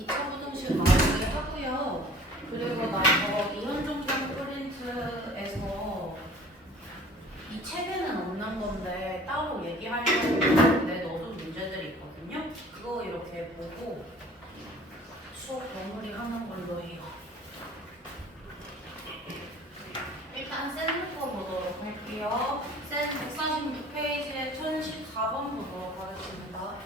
2차 부등식 나오게 하고요. 그리고 나서 이현종점 프린트에서 이 책에는 없는 건데 따로 얘기하려고 했는데 너도 문제들이 있거든요. 그거 이렇게 보고 수업 마무리하는 걸로 해요. 일단 센 거 보도록 할게요. 센 146페이지에 1014번 보도록 하겠습니다.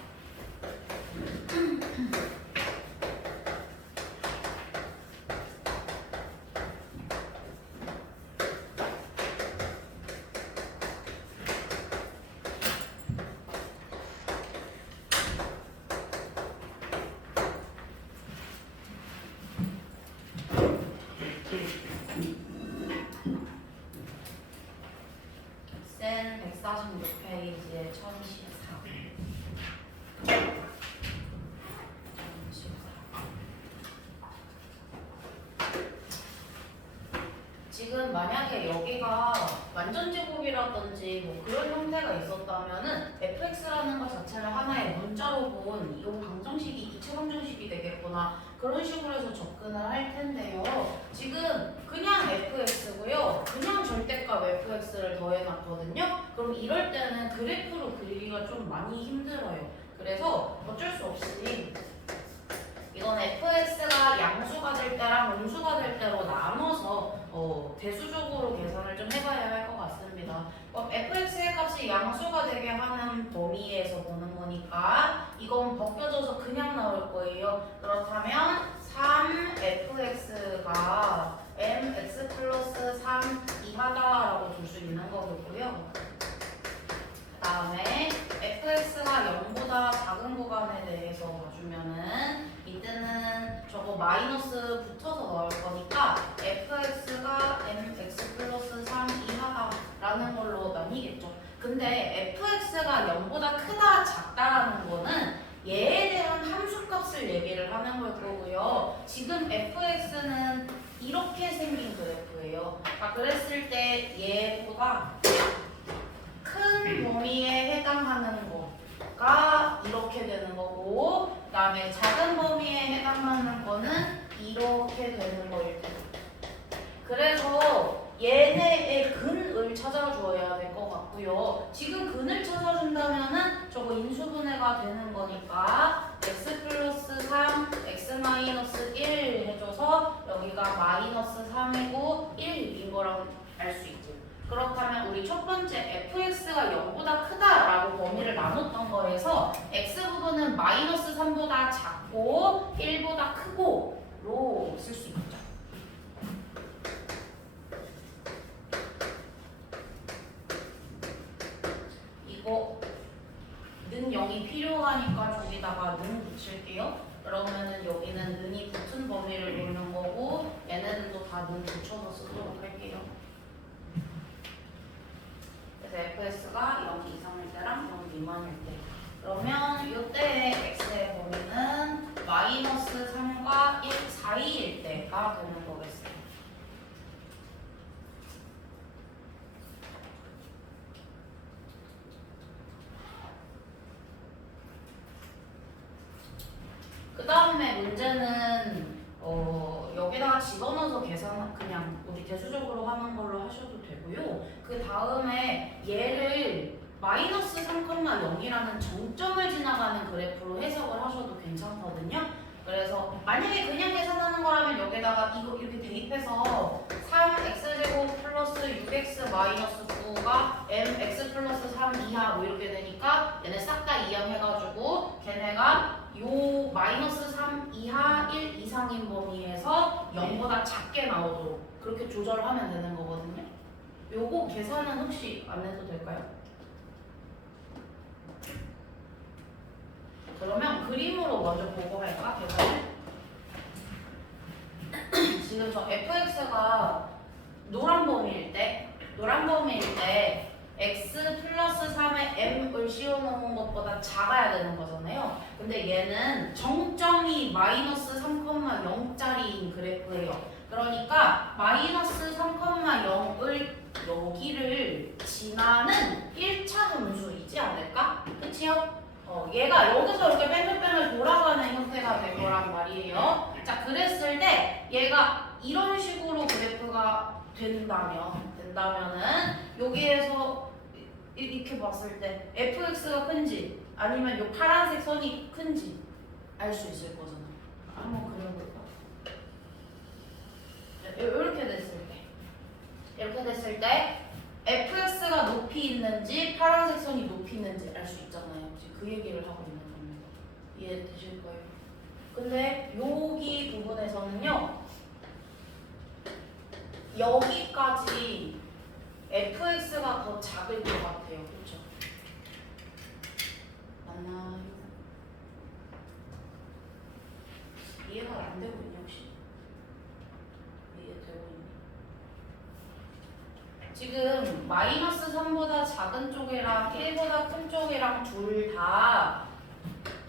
센 146페이지에 1014. 지금 만약에 여기가 완전제곱이라든지 뭐 그런 형태가 있었다면은 fx라는 것 자체를 하나의 문자로 본 이 방정식이 이체 방정식이 되겠구나 그런 식으로 해서 접근을 할 텐데요. 지금 그냥 fx고요. 그냥 절대값 fx를 더해놨거든요. 그럼 이럴 때는 그래프로 그리기가 좀 많이 힘들어요. 그래서 어쩔 수 없이 이건 fx가 양수가 될 때랑 음수가 될 때로 나눠서 대수적으로 계산을 좀 해봐야 할 것 같습니다. 그럼 fx의 값이 양수가 되게 하는 범위에서 보는 거니까 이건 벗겨져서 그냥 나올 거예요. 그렇다면 3fx가 mx 플러스 3 이하다라고 둘 수 있는 거겠고요. 그 다음에 fx가 0보다 작은 구간에 대해서 봐주면은 이때는 저거 마이너스 붙여서 넣을 거니까 fx가 mx 플러스 3 이하다라는 걸로 나뉘겠죠. 근데 fx가 0보다 크다 작다라는 거는 얘에 대한 함수값을 얘기를 하는 걸 거고요. 지금 fx는 이렇게 생긴 그래프예요. 그랬을 때 얘보다 큰 범위에 해당하는 거가 이렇게 되는 거고 그 다음에 작은 범위에 해당하는 거는 이렇게 되는 거일 테고 그래서 얘네의 근을 찾아줘야 될 것 같고요. 지금 근을 찾아준다면은 저거 인수분해가 되는 거니까 x 플러스 3, x 마이너스 1 해줘서 여기가 마이너스 3이고 1인 거랑 알 수 있고 그렇다면 우리 첫 번째 fx가 0보다 크다라고 범위를 나눴던 거에서 x 부분은 마이너스 3보다 작고 1보다 크고로 쓸 수 있죠. 이거 는 0이 필요하니까 저기다가 는 붙일게요. 그러면은 여기는 는이 붙은 범위를 놓는 거고 얘네들도 다 는 붙여서 쓰도록 할게요. fx가 0 이상일 때랑 0 미만일 때 그러면 이때의 x의 범위는 마이너스 3과 1 사이일 때가 되는 거겠어요. 그 다음에 문제는 여기다가 집어넣어서 계산 그냥 우리 대수적으로 하는 걸로 하셔도 되고요. 그 다음에 얘를 마이너스 3,0이라는 정점을 지나가는 그래프로 해석을 하셔도 괜찮거든요. 그래서 만약에 그냥 계산하는 거라면 여기다가 이거 이렇게 대입해서 3x제곱 플러스 6x 마이너스 9가 mx 플러스 3 이하 뭐 이렇게 되니까 얘네 싹 다 이항해가지고 걔네가 요 마이너스 3 이하 1 이상인 범위에서 0보다 작게 나오도록 그렇게 조절하면 되는 거거든요. 요거 계산은 혹시 안 해도 될까요? 그러면 그림으로 먼저 보고 할까? 계산을? 지금 저 fx가 노란 범위일 때 x 플러스 3에 m을 씌워놓은 것보다 작아야 되는 거잖아요. 근데 얘는 정점이 마이너스 3,0짜리인 그래프예요. 그러니까 마이너스 3,0을 여기를 지나는 1차 함수이지 않을까? 그치요? 얘가 여기서 이렇게 뺑글뺑글 돌아가는 형태가 될 거란 말이에요. 된다면은 여기에서 이렇게 봤을 때 fx가 큰지 아니면 요 파란색 선이 큰지 알 수 있을 거잖아. 한번 그려볼까? 이렇게 됐을 때 fx가 높이 있는지 파란색 선이 높이 있는지 알 수 있잖아요. 지금 그 얘기를 하고 있는 겁니다. 이해되실 거예요? 근데 여기 부분에서는요, 여기까지 fx가 더 작을 것 같아요. 그렇죠? 맞나요? 이해가 안 되고 있냐 혹시? 이해되고 있니? 지금 마이너스 3보다 작은 쪽이랑 1보다 큰 쪽이랑 둘 다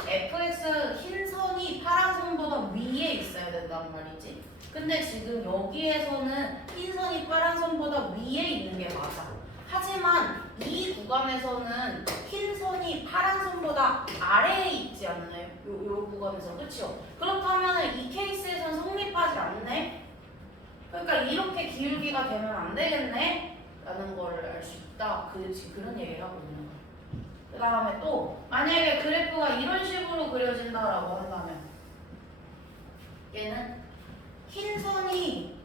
fx 흰 선이 파란 선보다 위에 있어야 된단 말이지. 근데 지금 여기에서는 흰 선이 파란 선보다 위에 있는 게 맞아. 하지만 이 구간에서는 흰 선이 파란 선보다 아래에 있지 않나요? 요 구간에서 그렇죠? 그렇다면 이 케이스에서는 성립하지 않네. 그러니까 이렇게 기울기가 되면 안 되겠네 라는 걸 알 수 있다. 그런 얘기를 하고 있는 거야. 그 다음에 또 만약에 그래프가 이런 식으로 그려진다라고 한다면 얘는 흰 선이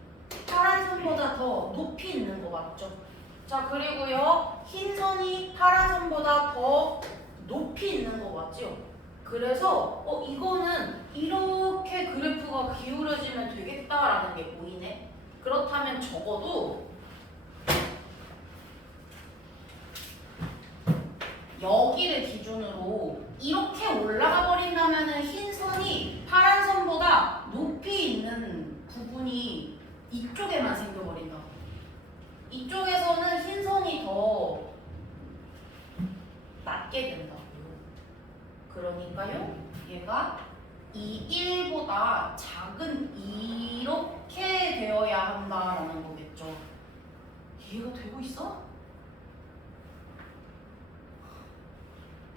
파란 선보다 더 높이 있는 거 맞죠? 자, 그리고요 흰 선이 파란 선보다 더 높이 있는 거 맞죠? 그래서 이거는 이렇게 그래프가 기울어지면 되겠다라는 게 보이네. 그렇다면 적어도 여기를 기준으로 이렇게 올라가 버린다면은 흰 선이 파란 선보다 높이 있는 부분이 이쪽에만 생겨버린다. 이쪽에서는 흰 선이 더 낮게 된다고요. 그러니까요, 얘가 이 1보다 작은 이렇게 되어야 한다라는 거겠죠. 이해가 되고 있어?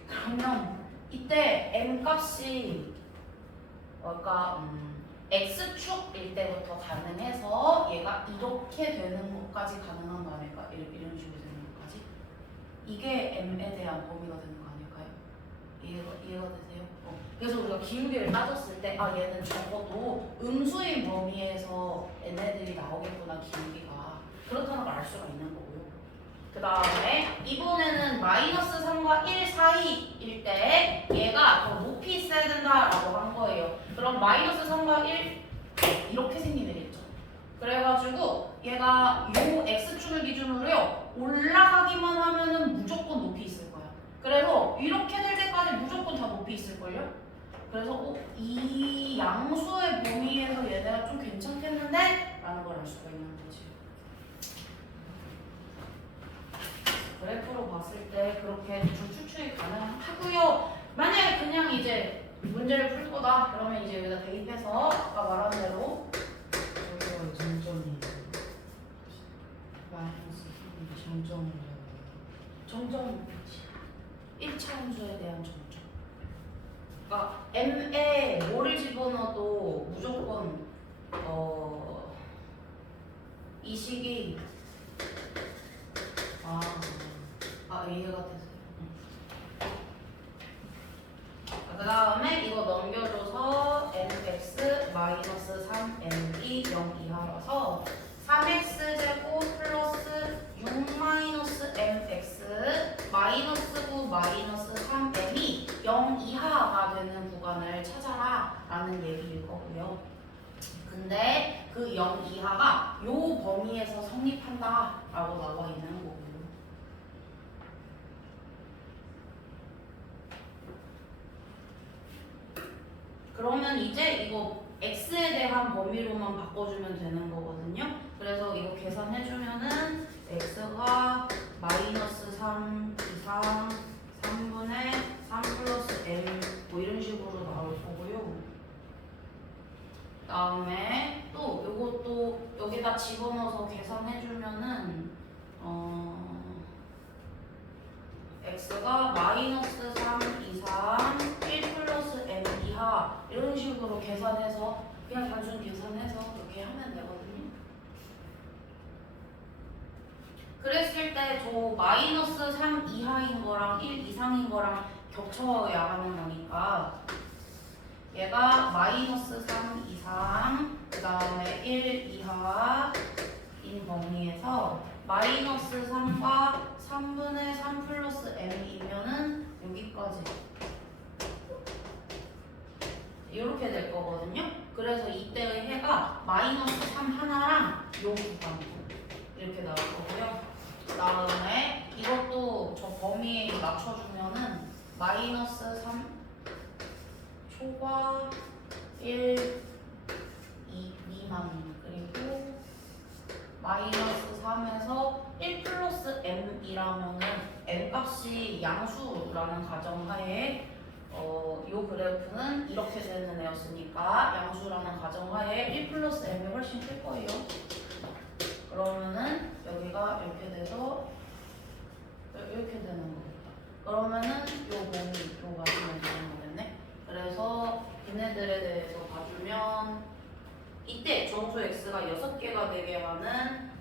그러면 이때 m 값이 x축일 때부터 가능해서 얘가 이렇게 되는 것까지 가능한 거 아닐까? 이런 식으로 되는 것까지? 이게 m에 대한 범위가 되는 거 아닐까요? 이해가 되세요? 그래서 우리가 기울기를 따졌을 때 얘는 적어도 음수인 범위에서 얘네들이 나오겠구나, 기울기가. 그렇다는 걸 알 수가 있는 거고요. 그 다음에 이번에는 마이너스 3과 1 사이일 때 얘가 더 높이 있어야 된다라고 한 거예요. 그럼 마이너스 3과 1 이렇게 생기겠죠. 그래가지고 얘가 요 x축을 기준으로요 올라가기만 하면은 무조건 높이 있을 거야. 그래서 이렇게 될 때까지 무조건 다 높이 있을걸요? 그래서 이 양수의 범위에서 얘네가 좀 괜찮겠는데? 라는 걸 알 수가 있는 거지. 그래프로 봤을 때 그렇게 좀 추측이 가능하고요. 만약에 그냥 이제 문제를 풀 거다 그러면 이제 여기다 대입해서 아까 말한 대로 여기가 정점이 마이너스 정점이라고 1차 함수에 대한 정점. 그러니까 m에 뭐를 집어넣어도 무조건 이 식이 이해가 되세요? 그 다음에 이거 넘겨줘서 mx 마이너스 3m이 0 이하라서 3x제곱 플러스 6 마이너스 mx 마이너스 9 마이너스 3m이 0 이하가 되는 구간을 찾아라 라는 얘기일 거고요. 근데 그 0 이하가 요 범위에서 성립한다 라고 나와 있는 거고요. 그러면 이제 이거 x에 대한 범위로만 바꿔주면 되는 거거든요. 그래서 이거 계산해주면은 x가 마이너스 3 이상 3분의 3 플러스 m 뭐 이런 식으로 나올 거고요. 그 다음에 또 이것도 여기다 집어넣어서 계산해주면은 x가 마이너스 3 이상 1 플러스 m 이하 이런 식으로 계산해서 그냥 단순 계산해서 이렇게 하면 되거든요. 그랬을 때 저 마이너스 3 이하인 거랑 1 이상인 거랑 겹쳐야 하는 거니까 얘가 마이너스 3 이상 그 다음에 1 이하인 범위에서 마이너스 3과 3분의 3 플러스 m이면은 여기까지 이렇게 될 거거든요. 그래서 이때의 해가 마이너스 3 하나랑 요 구간 이렇게 나올 거고요. 그 다음에 이것도 저 범위에 맞춰주면은 마이너스 3 초과 1 2 미만 그리고 마이너스 3에서 1 플러스 m이라면은 m 값이 양수라는 가정하에 요 그래프는 이렇게 되는 애였으니까 양수라는 가정하에 1 플러스 m이 훨씬 클 거예요. 그러면은 여기가 이렇게 돼서 이렇게 되는 거겠다. 그러면은 요 범위 요 맞으면 되는 거겠네. 그래서 얘네들에 대해서 봐주면 이때 정수 x가 6개가 되게 하는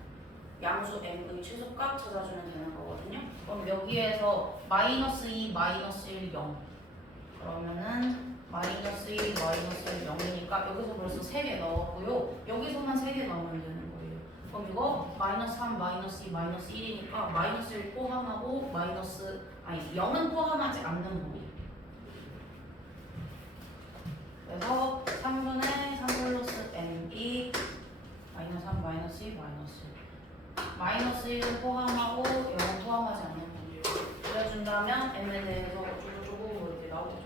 양수 m의 최소값 찾아주면 되는 거거든요. 그럼 여기에서 마이너스 2, 마이너스 1, 0 그러면은 마이너스 1, 마이너스 1, 0이니까 여기서 벌써 3개 넣었고요. 여기서만 3개 넣으면 되는 거예요. 그럼 이거 마이너스 3, 마이너스 2, 마이너스 1이니까 마이너스 1 포함하고 마이너스 0은 포함하지 않는 범위. 그래서 3분의 3 플러스 m이 마이너스 3, 마이너스 2, 마이너스 1 마이너스 1은 포함하고 0은 포함하지 않는 범위. 그래준다면 m에 대해서 어쩌고저쩌고 이렇게 나오죠.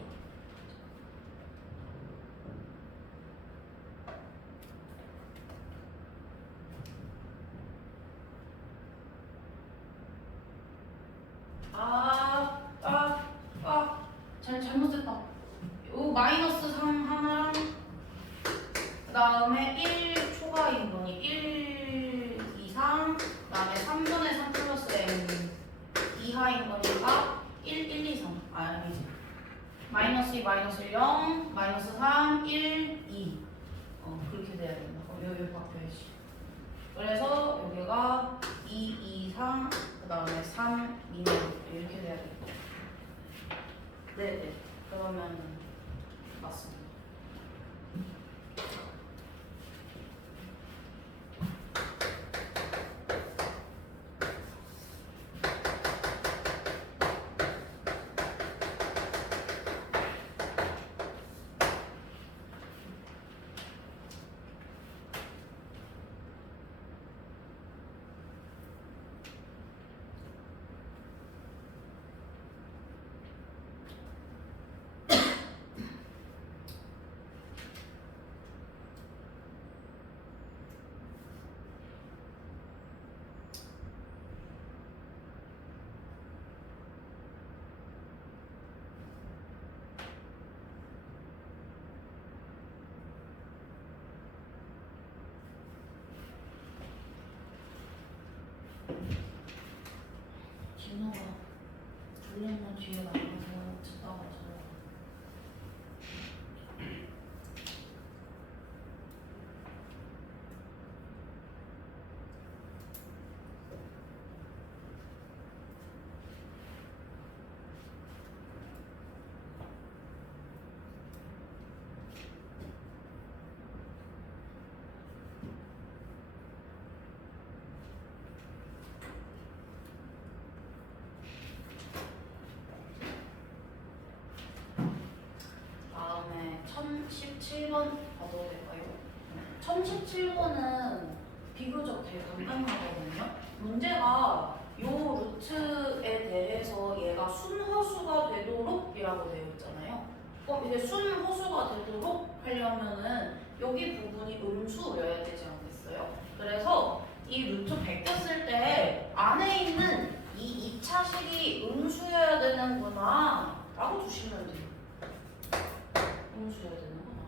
잘못했다. 요 마이너스 3 하나랑 그 다음에 1 초과인 거니 1 이상 그 다음에 3분의 3 플러스 m 이하인 거니까 1 이상 아니지 마이너스 2 마이너스 1 0 마이너스 3 1 2 그렇게 돼야 된다. 여기 바뀌어야지. 그래서 여기가 2 이상 그 다음에 3 미만 이렇게 돼야 되겠다. 네네. 그러면 맞습니다. 진호가 졸리면 뒤에 나가서 듣다가 들어. 다음에 1017번 봐도 될까요? 1017번은 비교적 되게 간단하거든요. 문제가 요 루트에 대해서 얘가 순허수가 되도록 이라고 되어 있잖아요. 그럼 이제 순허수가 되도록 하려면은 여기 부분이 음수여야 되지 않겠어요? 그래서 이 루트 베꼈을 때 안에 있는 이 2차식이 음수여야 되는구나 라고 두시면 돼요. 음수여야 되는구나.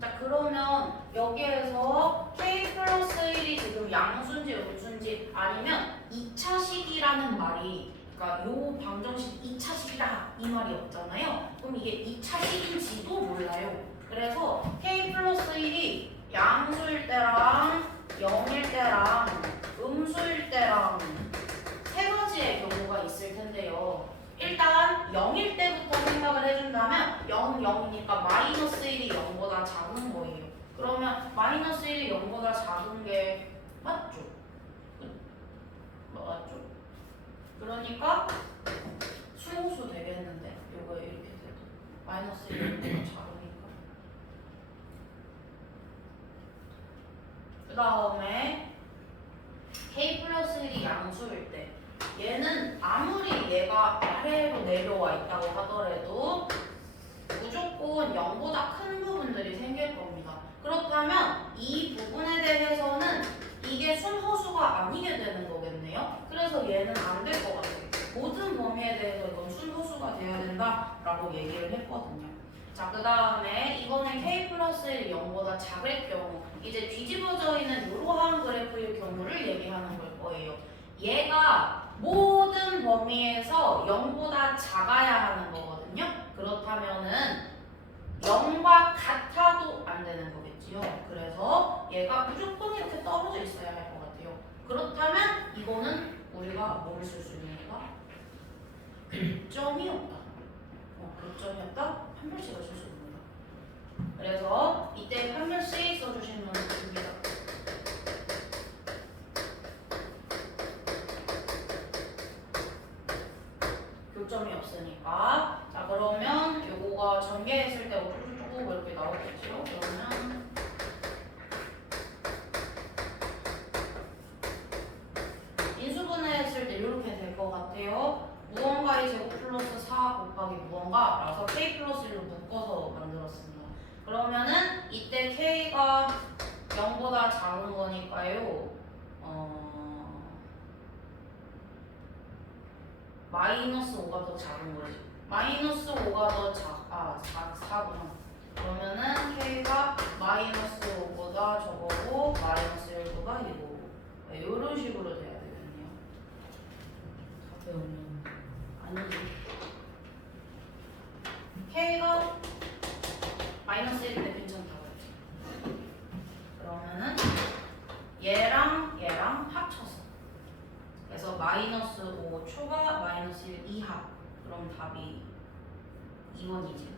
자, 그러면 여기에서 k 플러스 1이 지금 양수인지 음수인지 아니면 2차식이라는 말이 그러니까 요 방정식 2차식이라 이 말이 없잖아요. 그럼 이게 2차식인지도 몰라요. 그래서 k 플러스 1이 양수일 때랑 0일 때랑 음수일 때랑 0, 0이니까 마이너스 1이 0보다 작은 거예요. 그러면 마이너스 1이 0보다 작은 게 맞죠? 맞죠? 그러니까 수용수 되겠는데 이거 이렇게 돼도 마이너스 1이 0보다 작으니까. 그 다음에 k 플러스 1이 양수일 때 얘는 아무리 얘가 아래로 내려와 있다고 하더라도 무조건 0보다 큰 부분들이 생길 겁니다. 그렇다면 이 부분에 대해서는 이게 순허수가 아니게 되는 거겠네요. 그래서 얘는 안 될 것 같아요. 모든 범위에 대해서 이건 순허수가 되어야 된다라고 얘기를 했거든요. 자, 그 다음에 이거는 k 플러스 1이 0보다 작을 경우 이제 뒤집어져 있는 이러한 그래프의 경우를 얘기하는 걸 거예요. 얘가 모든 범위에서 0보다 작아야 하는 거거든요. 그렇다면은 0과 같아도 안 되는 거겠지요. 그래서 얘가 무조건 이렇게 떨어져 있어야 할 것 같아요. 그렇다면 이거는 우리가 뭐를 쓸 수 있는 거가? 교점이 없다. 교점이 없다? 판별식을 쓸 수 있습니다. 그래서 이때 판별식 써주시면 됩니다. 교점이 없으니까. 자, 그러면 요거가 전개했을 때 어쩌고저쩌고 이렇게 나오겠죠. 그러면 인수분해했을 때 이렇게 될 것 같아요. 무언가의 제곱 플러스 4 곱하기 무언가라서 k 플러스 1로 묶어서 만들었습니다. 그러면은 이때 k가 0보다 작은 거니까요. 마이너스 5가 더 작은 거지. 마이너스 5가 더 4구나. 그러면은 k가 마이너스 5보다 적어고 마이너스 1보다 이거고. 이런 식으로 돼야 되겠네요. 다 배우면 아니지. k가 마이너스 1인데 괜찮다고 했지. 그러면은 얘랑 합쳐서. 그래서 마이너스 5 초과 마이너스 1 이하. 그럼 답이 2번이지.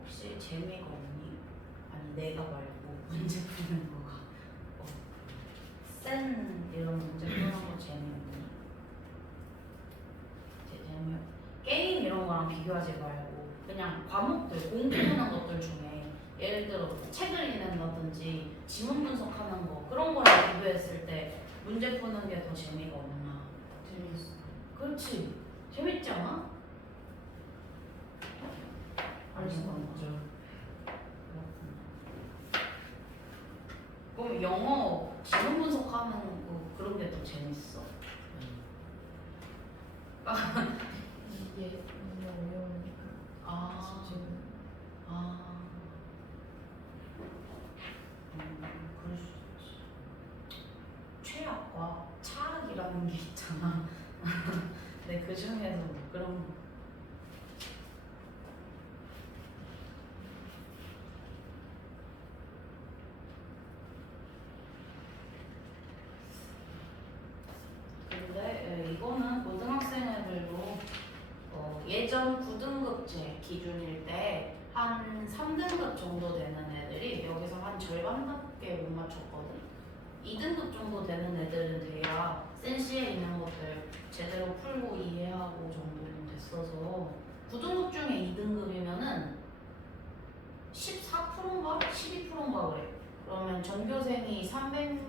혹시 재미가 없니? 아니 내가 말고 문제 푸는 거가 센 이런 문제 푸는 거 재미없니? 재미없. 게임 이런 거랑 비교하지 말고 그냥 과목들 공부하는 것들 중에 예를 들어 책을 읽는다든지 지문 분석하는 거 그런 거랑 비교했을 때 문제 푸는 게 더 재미가 없나? 재밌어. 그렇지. 재밌지 않아? 알수 없죠. 그럼 영어 지문 분석하는 거 그런 게 더 재밌어. 이게 너무 어려우니까. 아, 지금 그럴 수 있지. 최악과 차악이라는 게 있잖아. 근데 그 중에서 뭐 그런 거. 교체 기준일 때 한 3등급 정도 되는 애들이 여기서 한 절반밖에 못 맞췄거든. 2등급 정도 되는 애들은 돼야 센시에 있는 것들 제대로 풀고 이해하고 정도는 됐어서 9등급 중에 2등급이면은 14%인가 12%인가 그래. 그러면 전교생이 300,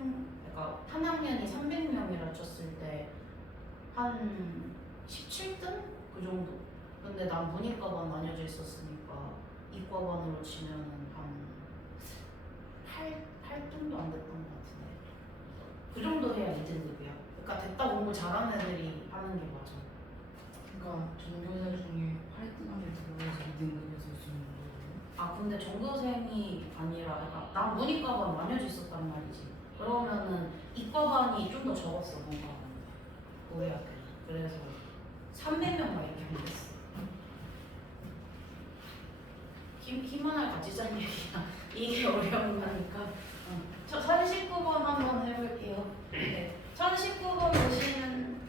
그러니까 한 학년이 300명이라 쳤을 때 한 17등? 그 정도? 근데 난 문이과반 나뉘어져 있었으니까 이과반으로 치면은 한 8등도 안 됐던 것 같은데 그 정도 해야 2등급이야. 그러니까 됐다 공부 잘하는 애들이 하는 게 맞아. 그러니까 전교생 중에 8등 안에 들어가서 2등급에서 수 있는 거예요? 아 근데 전교생이 아니라 그러니까 난 문이과반 나뉘어져 있었단 말이지. 그러면은 이과반이 좀 더 적었어 뭔가 오해하게. 그래서 300명만 이렇게 안 됐어. 희망을 가지자는 얘기야. 이게 어려운 거니까. 1019번 한번 해볼게요. 네. 1019번 보시면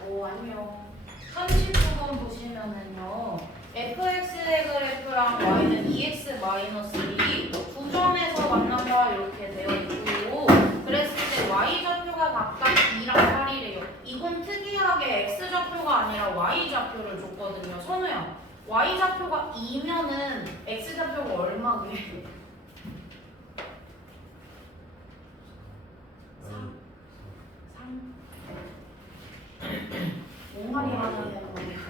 안녕. 1019번 보시면은요. fx의 그래프랑 y는 2x-2 두 점에서 만난다 이렇게 되어 있고 그랬을 때 y좌표가 각각 2랑 8이래요. 이건 특이하게 x좌표가 아니라 y좌표를 줬거든요. 선우야. y좌표가 2면은 x좌표가 얼마게? 3. 5마리 하나 되는 거니까.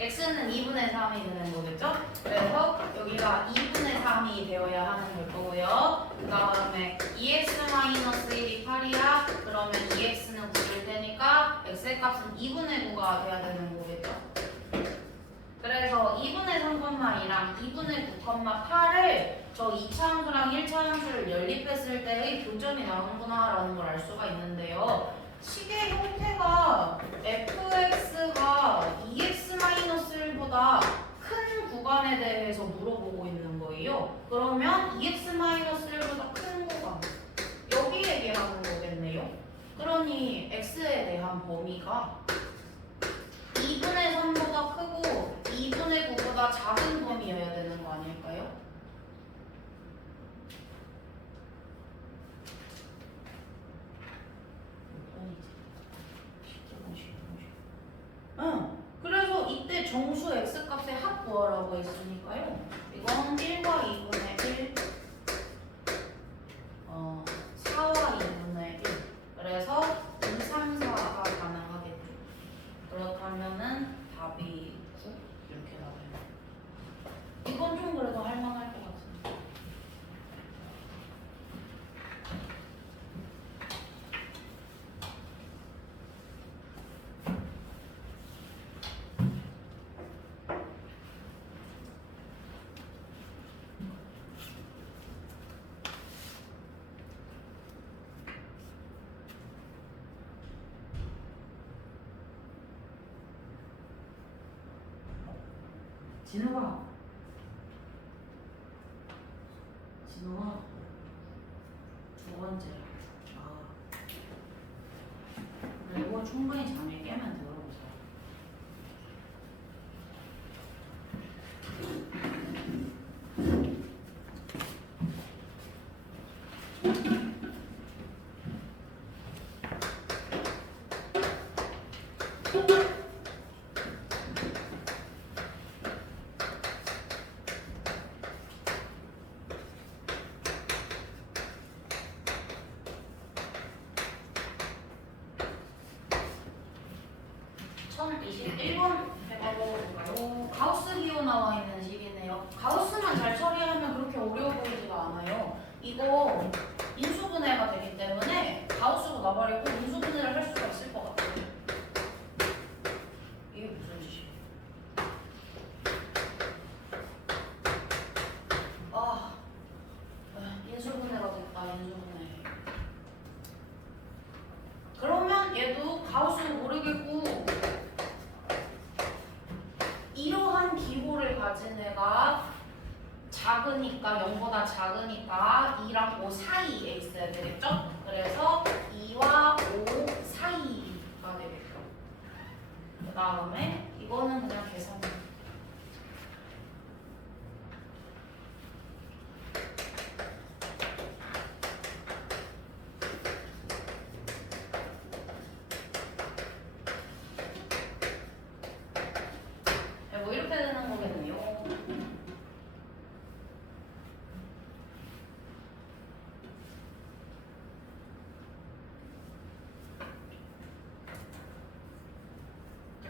x는 2분의 3이 되는 거겠죠? 그래서 여기가 2분의 3이 되어야 하는 걸 거고요. 그 다음에 2x-1이 8이야. 그러면 2x는 9일 테니까 x의 값은 2분의 9가 돼야 되는 거겠죠? 그래서 2분의 3,2랑 2분의 9,8을 저 2차 함수랑 1차 함수를 연립했을 때의 교점이 나오는구나 라는 걸 알 수가 있는데요. 식의 형태가 fx가 2x-1보다 큰 구간에 대해서 물어보고 있는 거예요. 그러면 2x-1보다 큰 구간 여기 얘기하는 거겠네요. 그러니 x에 대한 범위가 2분의 3보다 크고 2분의 9보다 작은 범위여야 되는 거 아닐까요? 그래서 이때 정수 x값의 합 구하라고 했으니까요. 이건 1과 2분의 1 4와 2분의 1 그래서 2, 3, 4가 가능하겠죠. 그렇다면은 답이 9 이렇게 나와요. 이건 좀 그래도 할만할 것 같은데. 진우가 두 번째야. 그리고 충분히 잠이 깨면 들어보자. 천 21번 해봐볼까요? 가우스 기호 나와 있는 식이네요. 가우스만 잘 처리하면 그렇게 어려워 보이지가 않아요. 이거 인수분해가 되기 때문에 가우스로 나버리고 인수분해를 할 수가 있을 것 같아요. 이게 무슨 짓이야? 인수분해가 됐다. 인수분해. 그러면 얘도 가우스는 모르겠고 이러한 기호를 가진 애가 작으니까 0보다 작으니까 2랑 5 사이에 있어야 되겠죠? 그래서 2와 5 사이가 되겠죠. 다음에 이거는 그냥 계산. 뭐 이렇게 되는 거겠네요.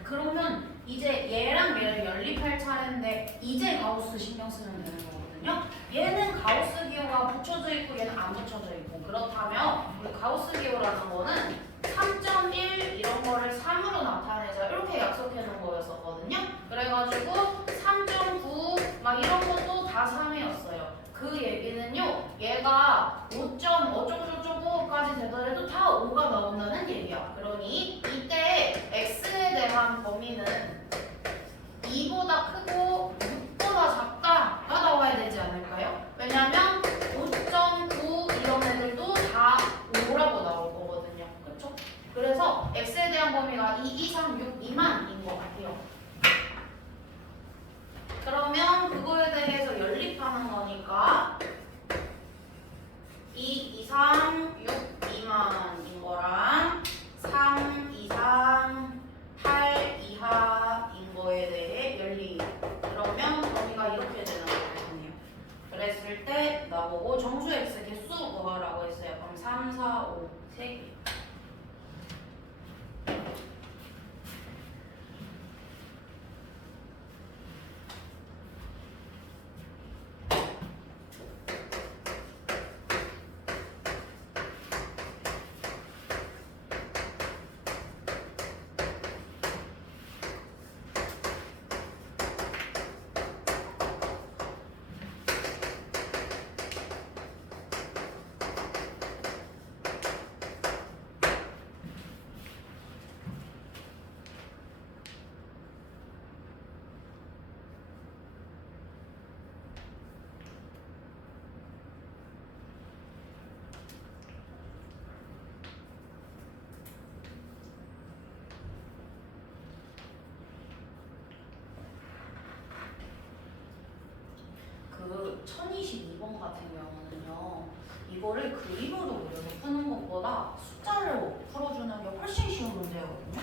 그러면 이제 얘랑 얘를 연립할 차례인데 이제 가우스 신경 쓰면 되는 거거든요. 얘는 가우스 기호가 붙여져 있고 얘는 안 붙여져 있고 그렇다면 우리 가우스 기호라는 거는 3.1 이런 거를 3으로 나타내자 이렇게 약속해 준 거였었거든요. 그래가지고 3.9 막 이런 것도 다 3이었어요. 그 얘기는요. 얘가 5점 어쩌고저쩌고까지 되더라도 다 5가 나온다는 얘기야. 그러니 이때 x에 대한 범위는 2보다 크고 6보다 작다가 나와야 되지 않을까요? 왜냐면 5.9 이런 애들도 다 5라고 나올 거거든요. 그쵸? 그래서 x에 대한 범위가 2, 2, 3, 6 미만인 것 같아요. 그러면 그거에 대해서 연립하는 거니까 2 이상 6 미만인 거랑 3 이상 8 이하인 거에 대해 연립. 그러면 범위가 이렇게 되는 거거든요. 그랬을 때 나보고 정수 x 개수 구하라고 했어요. 그럼 3, 4, 5, 3개. 그 1022번 같은 경우는요. 이거를 그림으로 그려서 푸는 것보다 숫자로 풀어주는 게 훨씬 쉬운 문제거든요.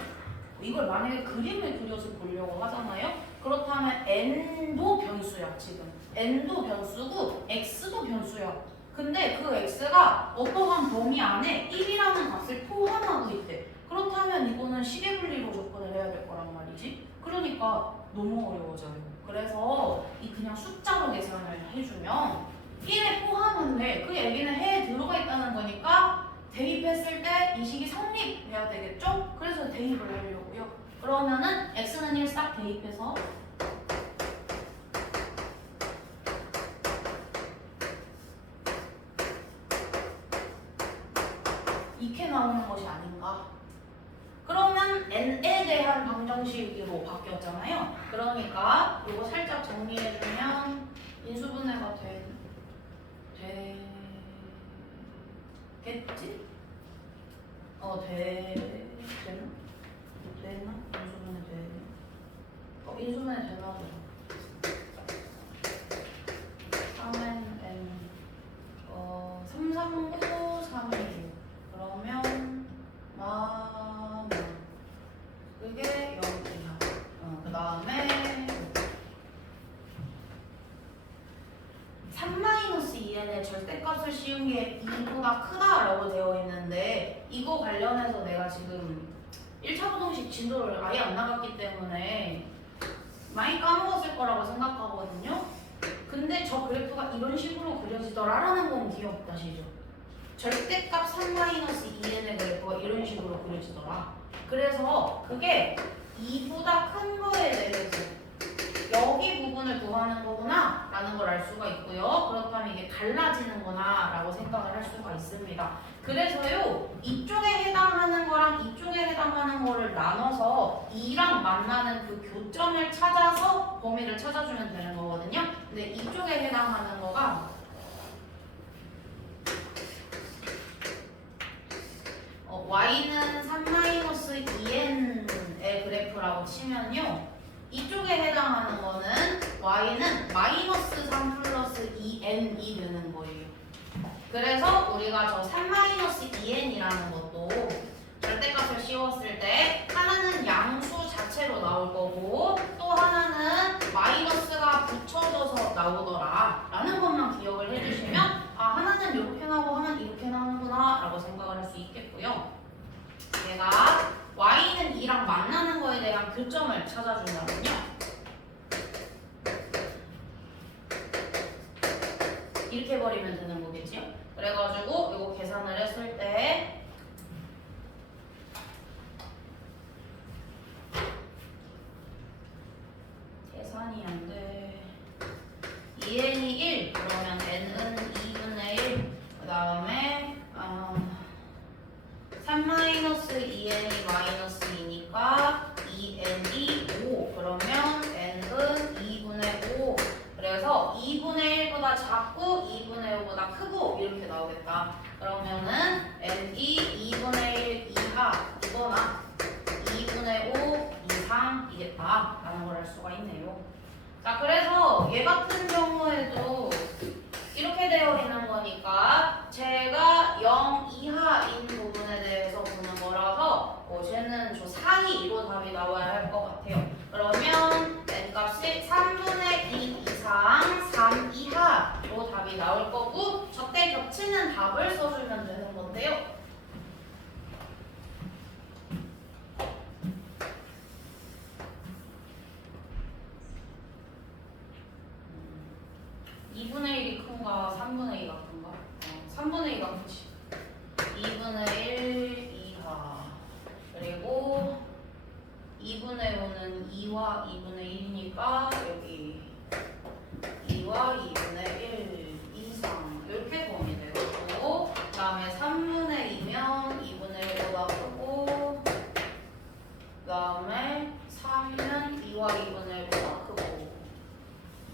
이걸 만약에 그림을 그려서 보려고 하잖아요. 그렇다면 n도 변수야 지금. n도 변수고 x도 변수야. 근데 그 x가 어떠한 범위 안에 1이라는 값을 포함하고 있대. 그렇다면 이거는 시계 분리로 접근을 해야 될 거란 말이지. 그러니까 너무 어려워져요. 그래서 이 그냥 숫자로 계산을 해주면 1에 포함한데 그 얘기는 해에 들어가 있다는 거니까 대입했을 때 이 식이 성립해야 되겠죠? 그래서 대입을 하려고요. 그러면은 x는 1 싹 대입해서 이렇게 나오는 것이 아닌가? 그러면 n에 대한 방정식으로 바뀌었잖아요. 그러니까 이거 살짝 정리해주면 인수분해가 되겠지? 되나? 인수분해 되나? 인수분해 되나 보다. 3n, n 3, 3, 9, 3, 2 그러면 그게 0이야. 그 다음에 3-2n의 절대값을 씌운 게 2보다 크다라고 되어 있는데 이거 관련해서 내가 지금 1차 부동식 진도를 아예 안 나갔기 때문에 많이 까먹었을 거라고 생각하거든요. 근데 저 그래프가 이런 식으로 그려지더라라는 건 기억나시죠? 절대값 3-2n의 그래프가 이런 식으로 그려지더라. 그래서 그게 2보다 큰 거에 대해서 여기 부분을 구하는 거구나 라는 걸 알 수가 있고요. 그렇다면 이게 달라지는구나 라고 생각을 할 수가 있습니다. 그래서요 이쪽에 해당하는 거랑 이쪽에 해당하는 거를 나눠서 2랑 만나는 그 교점을 찾아서 범위를 찾아주면 되는 거거든요. 근데 이쪽에 해당하는 거가 y는 3-2n의 그래프라고 치면 하면요 이쪽에 해당하는 거는 y는 마이너스 3 플러스 2n이 되는 거예요. 그래서 우리가 저 3 마이너스 2n이라는 것도 절대값을 씌웠을 때 하나는 양수 자체로 나올 거고 또 하나는 마이너스가 붙여져서 나오더라 라는 것만 기억을 해주시면 아 하나는 이렇게 나오고 하나는 이렇게 나오는구나 라고 생각을 할 수 있겠고요. 얘가 y는 2랑 만나는 거에 대한 교점을 찾아준다면요 이렇게 버리면 되는 거겠지요. 그래가지고 이거 계산을 했을 때 계산이 안 돼. 2n이 1 그러면 n은 2분의 1 그 다음에 3 마이너스 2n이 마이너스 2니까 2n이 5 그러면 n은 2분의 5 그래서 2분의 1보다 작고 2분의 5보다 크고 이렇게 나오겠다. 그러면은 n이 2분의 1 이하 이거나 2분의 5 이상이겠다 라는 걸 알 수가 있네요. 자 그래서 얘 같은 경우에도 이렇게 되어 있는 거니까 제가 0 이하인 부분에 대해서 보는 거라서 쟤는 저 사이로 답이 나와야 할 것 같아요. 그러면 n값이 3분의 2 이상 3 이하로 답이 나올 거고 적대 겹치는 답을 써주면 되는 건데요. (2분의 1이) 큰가 3분의 2가 큰가? 3분의 2가 크지. 2분의 1 이하 그리고 2분의 5는 2와 2분의 1이니까 여기 2와 2분의 1 이상 이렇게 범위 되고 그 다음에 3분의 2면 2분의 1보다 크고 그 다음에 3은 2와 2분의 1보다 크고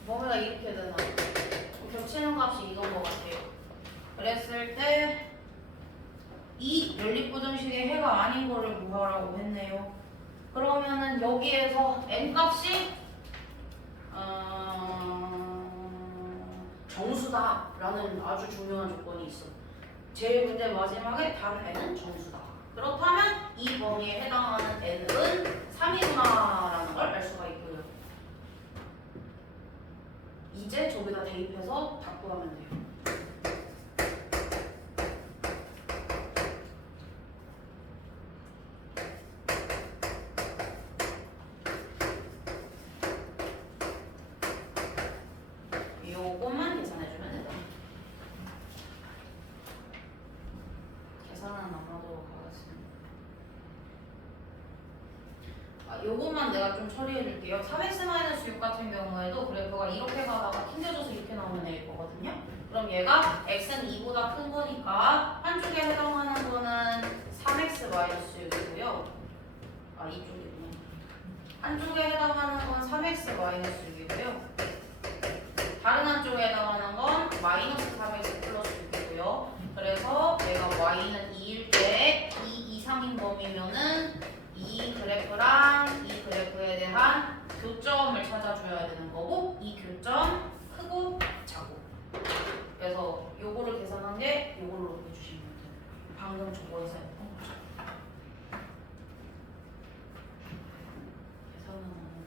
범위가 이렇게 되나? 겹치는 값이 이건 것 같아요. 그랬을 때 이 연립부등식의 해가 아닌 거를 구하라고 했네요. 그러면은 여기에서 n 값이 정수다라는 아주 중요한 조건이 있어. 제일 문제 마지막에 다른 n은 정수다. 그렇다면 이 범위에 해당하는 n은 3이구나라는 걸 알 수가 있고요. 이제 저기다 대입해서 답 구하면 돼요. 요것만 계산해주면 된다. 계산은 안 하도록 하겠습니다. 요것만 내가 좀 처리해줄게요. 3x-6 같은 경우에도 그래프가 이렇게 가다가 튕겨져서 이렇게 나오는 애일 거거든요. 그럼 얘가 x는 2보다 큰 거니까 한쪽에 해당하는 거는 3x-6이고요. 이쪽이구나. 한쪽에 해당하는 건 3x-6이고요. 다른 한쪽에 해당하는 건 마이너스 3x 플러스 6이고요. 그래서 내가 y는 2일 때 2 이상인 범위면은 이 그래프랑 이 그래프에 대한 교점을 찾아줘야 되는 거고 이 교점 크고 작고 그래서 요거를 계산한 게 요걸로 해주시면 돼요. 방금 저거에서 했던 거죠. 계산은 안 할게요.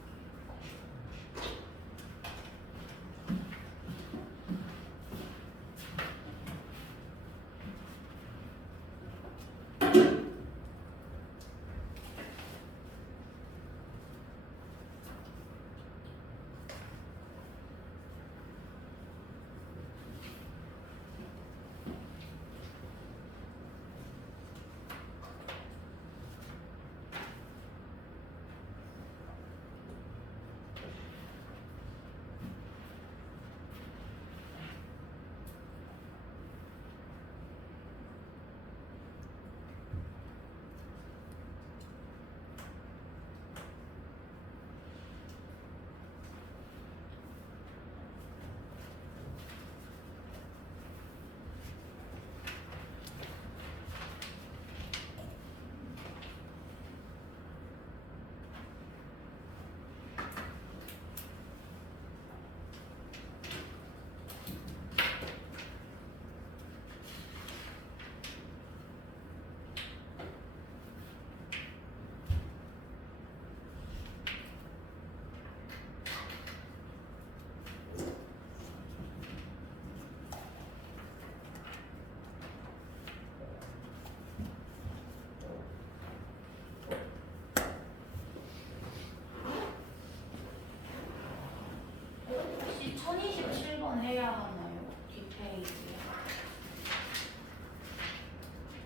해야 하나요? 뒷페이지에.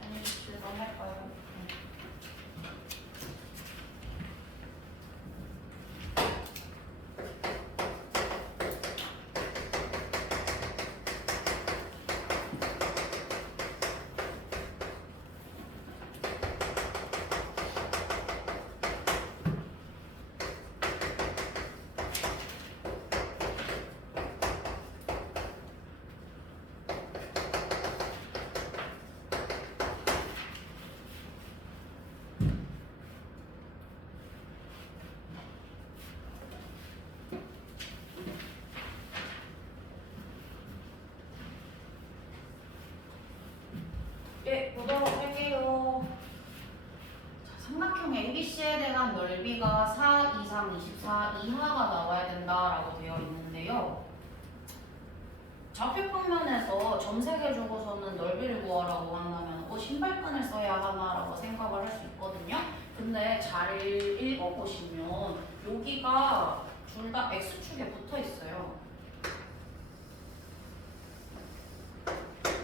아니, 넘어갈까요? 네, 보도록 할게요. 자, 삼각형 ABC에 대한 넓이가 4 이상 24 이하가 나와야 된다라고 되어 있는데요. 좌표 평면에서 점색해 주고서는 넓이를 구하라고 한다면 신발끈을 써야 하나라고 생각을 할 수 있거든요. 근데 잘 읽어보시면 여기가 둘 다 X축에 붙어 있어요.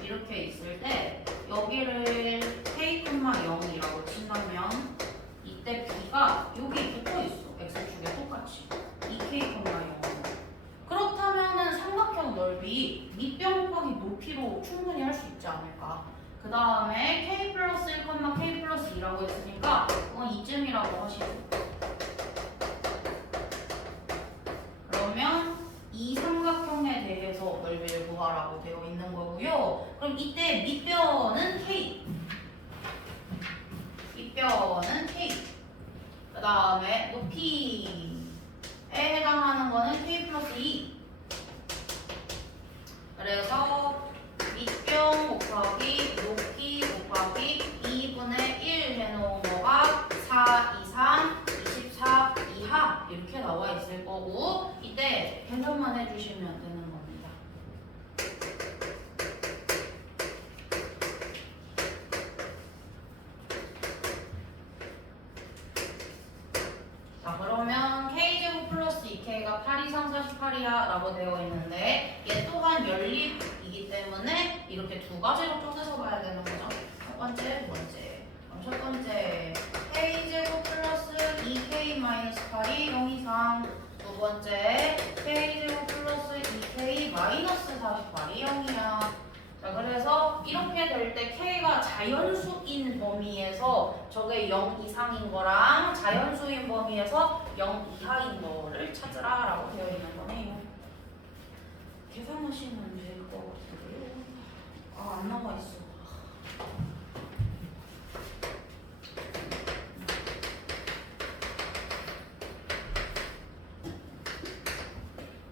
이렇게 있을 때 여기를 K,0이라고 친다면 이때 B가 여기 붙어 있어. X축에 똑같이. 2K,0. 그렇다면은 삼각형 넓이 밑변 곱하기 높이로 충분히 할 수 있지 않을까. 그 다음에 K 플러스 1, K 플러스 2라고 했으니까 그건 이쯤이라고 하시죠. 그러면 이 삼각형에 대해서 넓이를 구하라고 되어 있는 거고요. 그럼 이때 밑변은 K. 밑변은 K. 그 다음에 높이에 해당하는 거는 K 플러스 2. 그래서 밑변 곱하기 높이 곱하기 2분의 1 해놓은 거가 4 이상 24 이하 이렇게 나와 있을 거고 이때 계산만 해주시면 되는 겁니다. 자, 그러면 K제곱 플러스 2K가 8 이상 48이야 라고 되어 있는데 얘 또한 연립이기 때문에 이렇게 두 가지로 쪼개서 봐야 되는 거죠. 첫 번째, 두 번째. 그럼 첫 번째 K제곱 플러스 2K 마이너스 8이 0 이상. 두 번째 K제곱 플러스 2K 마이너스 48이 0이야. 자, 그래서 이렇게 될 때 K가 자연수인 범위에서 저게 0 이상인 거랑 자연수인 범위에서 0 이하인 거를 찾으라 라고 되어 있는 거네요. 계산하시면 될 것 같아요. 아, 안 나와 있어.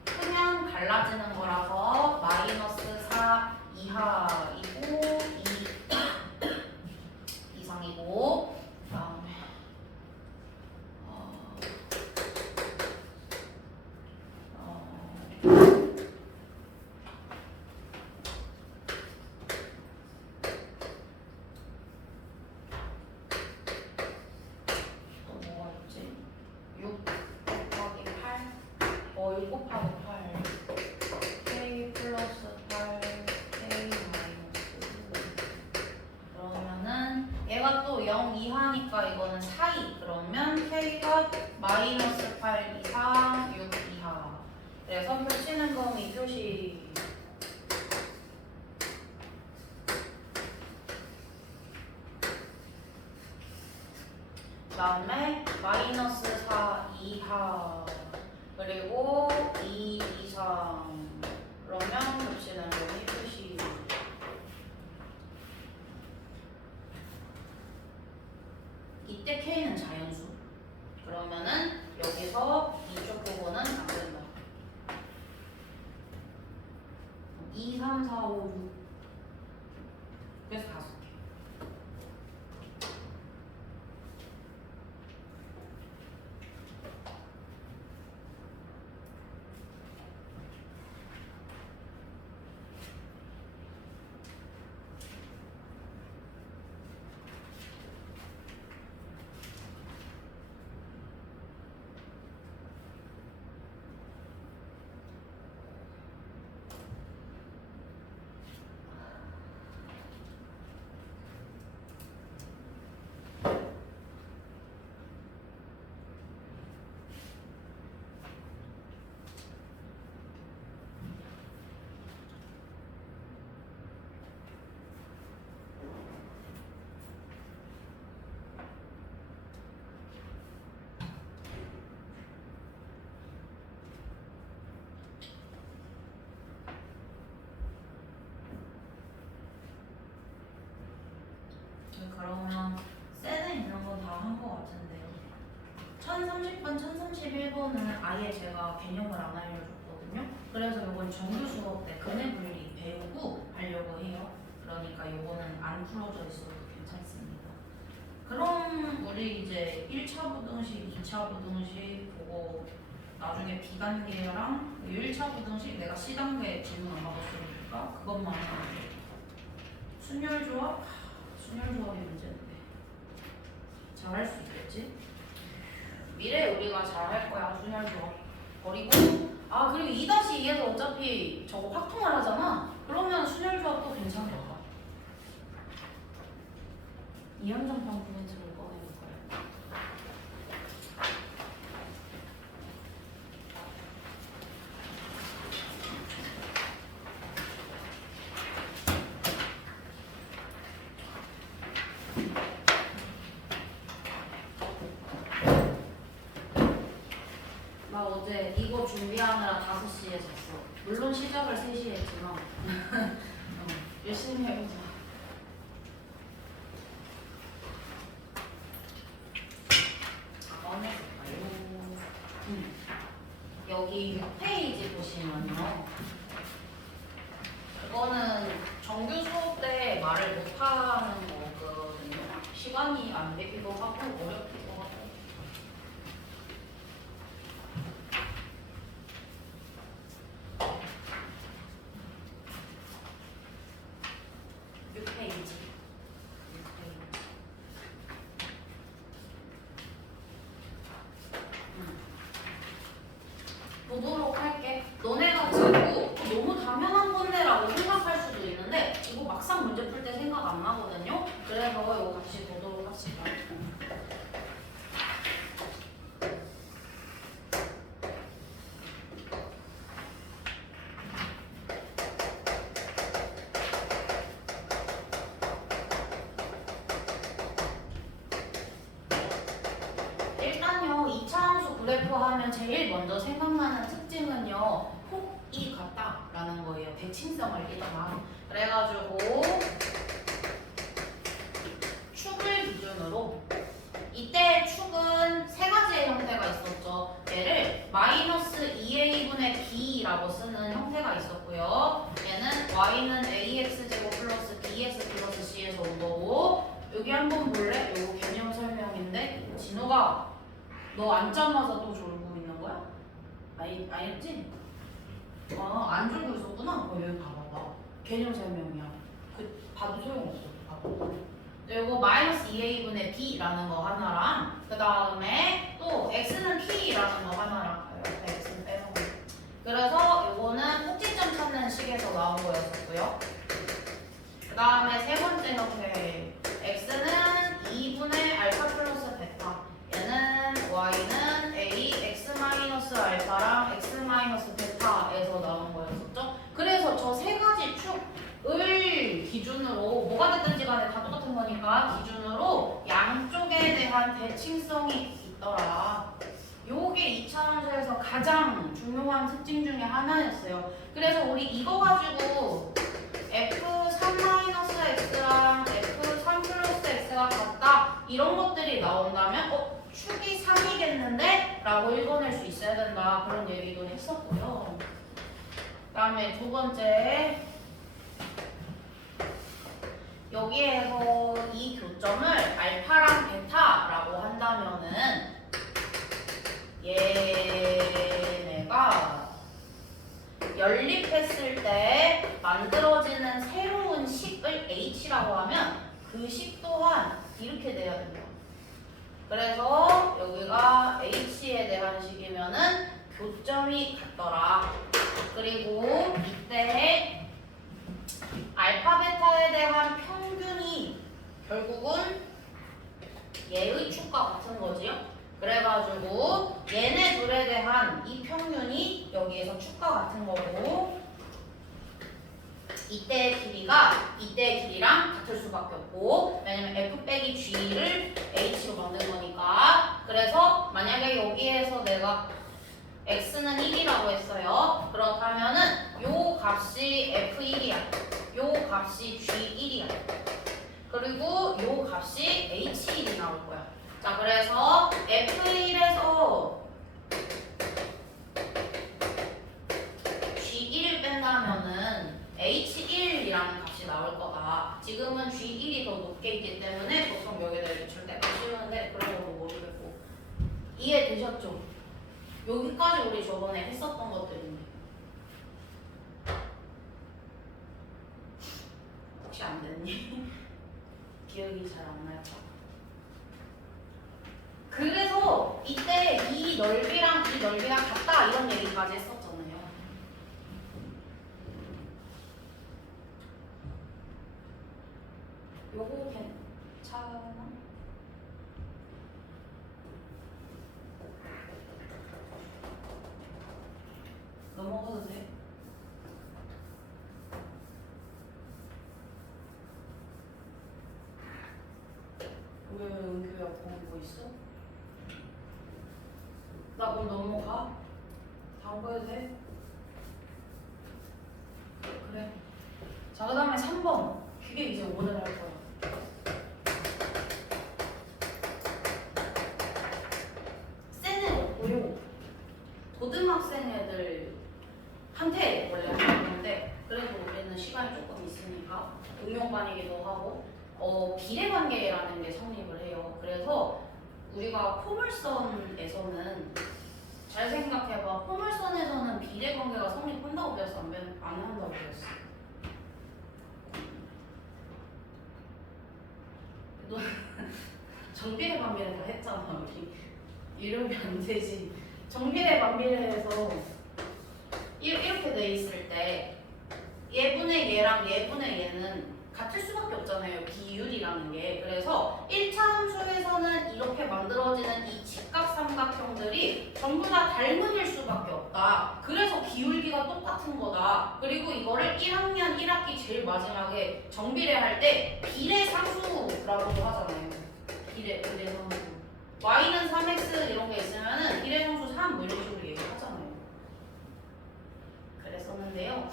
그냥 갈라지는 거라서 마이너스 4 이하이고 2 이상이고 그다음에 또 뭐가 있지? 6 곱하기 8 6 곱하기 8 K 플러스 8 K 마이너스 그러면은 얘가 또 0 이하니까 이거는 사이. 그러면 K가 마이너스 8 이상 6 이하. 그래서 펼치는 범위 표시. 그 다음에 마이너스 4 이하 그리고 2 이상. 그러면 겹치는 범위 표시. 이때 K는 자연수. 그러면은 여기서 이쪽 부분은 안 된다. 2, 3, 4, 5, 6. 그래서 5개. 그러면 셀에 있는 건 다 한 것 같은데요. 1030번, 1031번은 아예 제가 개념을 안 알려줬거든요. 그래서 이건 정규 수업 때 근해 분리 배우고 하려고 해요. 그러니까 이거는 안 풀어져 있어도 괜찮습니다. 그럼 우리 이제 1차 부등식, 2차 부등식 보고 나중에 B단계랑 1차 부등식 내가 C단계 질문 안 받았으니까 그것만 하면 돼요. 순열조합? 순열조합이 문제인데 잘할 수 있겠지? 미래에 우리가 잘할 거야 순열조합. 그리고 그리고 2-2에서 어차피 저거 확통을 하잖아. 그러면 순열조합도 괜찮겠다. 이연전방 포인트를 꺼내볼까요? 나 어제 이거 준비하느라 5시에 잤어. 물론 시작을 3시에 했지만 열심히 해보자. 여기 6페이지 보시면요. 그거는 정규 수업 때 말을 못하는 거거든요. 시간이 안 되기도 하고 어렵기도 하고. 보도록 할게. 너네가 듣고 너무 당연한 건데라고 생각할 수도 있는데 이거 막상 문제 풀 때 생각 안 나거든요. 그래서 이거 같이 보도록 합시다. 일단요 2차 함수 그래프 하면 제일 먼저 생각나는 특징은요 폭이 같다라는 거예요. 대칭성을 띠더라. 그래가지고 축을 기준으로 이때 축은 세 가지의 형태가 있었죠. 얘를 마이너스 2a분의 b라고 쓰는 형태가 있었고요. 얘는 y는 ax제곱 플러스 bx 플러스 c에서 온 거고 여기 한번 볼래? 요거 개념 설명인데 진호가 너 앉자마자 또 졸고 있는 거야? 아니었지? 안 졸고 있었구나? 여기 봐봐봐. 개념 설명이야. 봐도 소용없어. 봐봐. 그리고 마이너스 2a분의 b라는 거 하나랑 그 다음에 또 x는 p라는 거 하나랑 옆에 x는 빼놓고 그래서 요거는 꼭지점 찾는 식에서 나온 거였었고요. 그 다음에 세 번째 형태 x는 2분의 알파 플러스 베타 얘는 y는 a x 마이너스 알파랑 x 마이너스 베타에서 나온 거였었죠. 그래서 저 세 가지 축을 기준으로 뭐가 됐든지 간에 다 똑같은 거니까 기준으로 양쪽에 대한 대칭성이 있더라. 요게 2차 함수에서 가장 중요한 특징 중에 하나였어요. 그래서 우리 이거 가지고 f3-x랑 f3 플러스 x가 같다 이런 것들이 나온다면 축이 3이겠는데? 라고 읽어낼 수 있어야 된다 그런 얘기도 했었고요. 그 다음에 두 번째 여기에서 이 교점을 알파랑 베타라고 한다면은 얘네가 연립했을 때 만들어지는 새로운 식을 H라고 하면 그 식 또한 이렇게 돼야 된다. 그래서 여기가 H에 대한 식이면은 교점이 같더라. 그리고 이때 알파 베타에 대한 평균이 결국은 얘의 축과 같은 거지요. 그래가지고 얘네 둘에 대한 이 평균이 여기에서 축과 같은 거고 이때의 길이가 이때의 길이랑 같을 수밖에 없고 왜냐면 f 빼기 g를 h로 만든 거니까. 그래서 만약에 여기에서 내가 x는 1이라고 했어요. 그렇다면은 요 값이 f1이야. 요 값이 g1이야. 그리고 요 값이 H1이 나올 거야. 자, 그래서 F1에서 G1을 뺀다면은 H1이라는 값이 나올 거다. 지금은 G1이 더 높게 있기 때문에 보통 여기다 이렇게 줄 때가 쉬운데 그런 거 모르겠고. 이해되셨죠? 여기까지 우리 저번에 했었던 것들인데. 혹시 안 됐니? 기억이 잘 안 날까? 그래서 이때 이 넓이랑 이 넓이가 같다 이런 얘기까지 했었잖아요. 요거 괜찮아? 넘어가도 돼? 왜 은규야 보고 있어? 나 그럼 넘어가? 다음 거 해도 돼? 그래. 자, 그 다음에 3번. 그게 이제 오늘 할 거야. 센 애 없고요. 고등학생 애들한테 원래 하는 건데, 그래도 우리는 시간이 조금 있으니까 응용반이기도 하고, 비례관계라는 게 성립을 해요. 그래서 우리가 포물선에서는 잘 생각해봐. 포물선에서는 비례관계가 성립한다고 배웠어? 안 한다고 배웠어? 너 정비례 반비례 다 했잖아 우리. 이러면 안 되지. 정비례 반비례에서 이렇게 돼 있을 때 얘분의 얘랑 얘분의 얘는 같을 수밖에 없잖아요. 비율이라는 게. 그래서 1차 함수에서는 이렇게 만들어지는 이 직각 삼각형들이 전부 다 닮은일 수밖에 없다. 그래서 기울기가 똑같은 거다. 그리고 이거를 1학년 1학기 제일 마지막에 정비례할 때 비례상수라고도 하잖아요. 비례상수. y는 3x 이런 게 있으면은 비례상수 3 뭐 이런 식으로 얘기하잖아요. 그랬었는데요.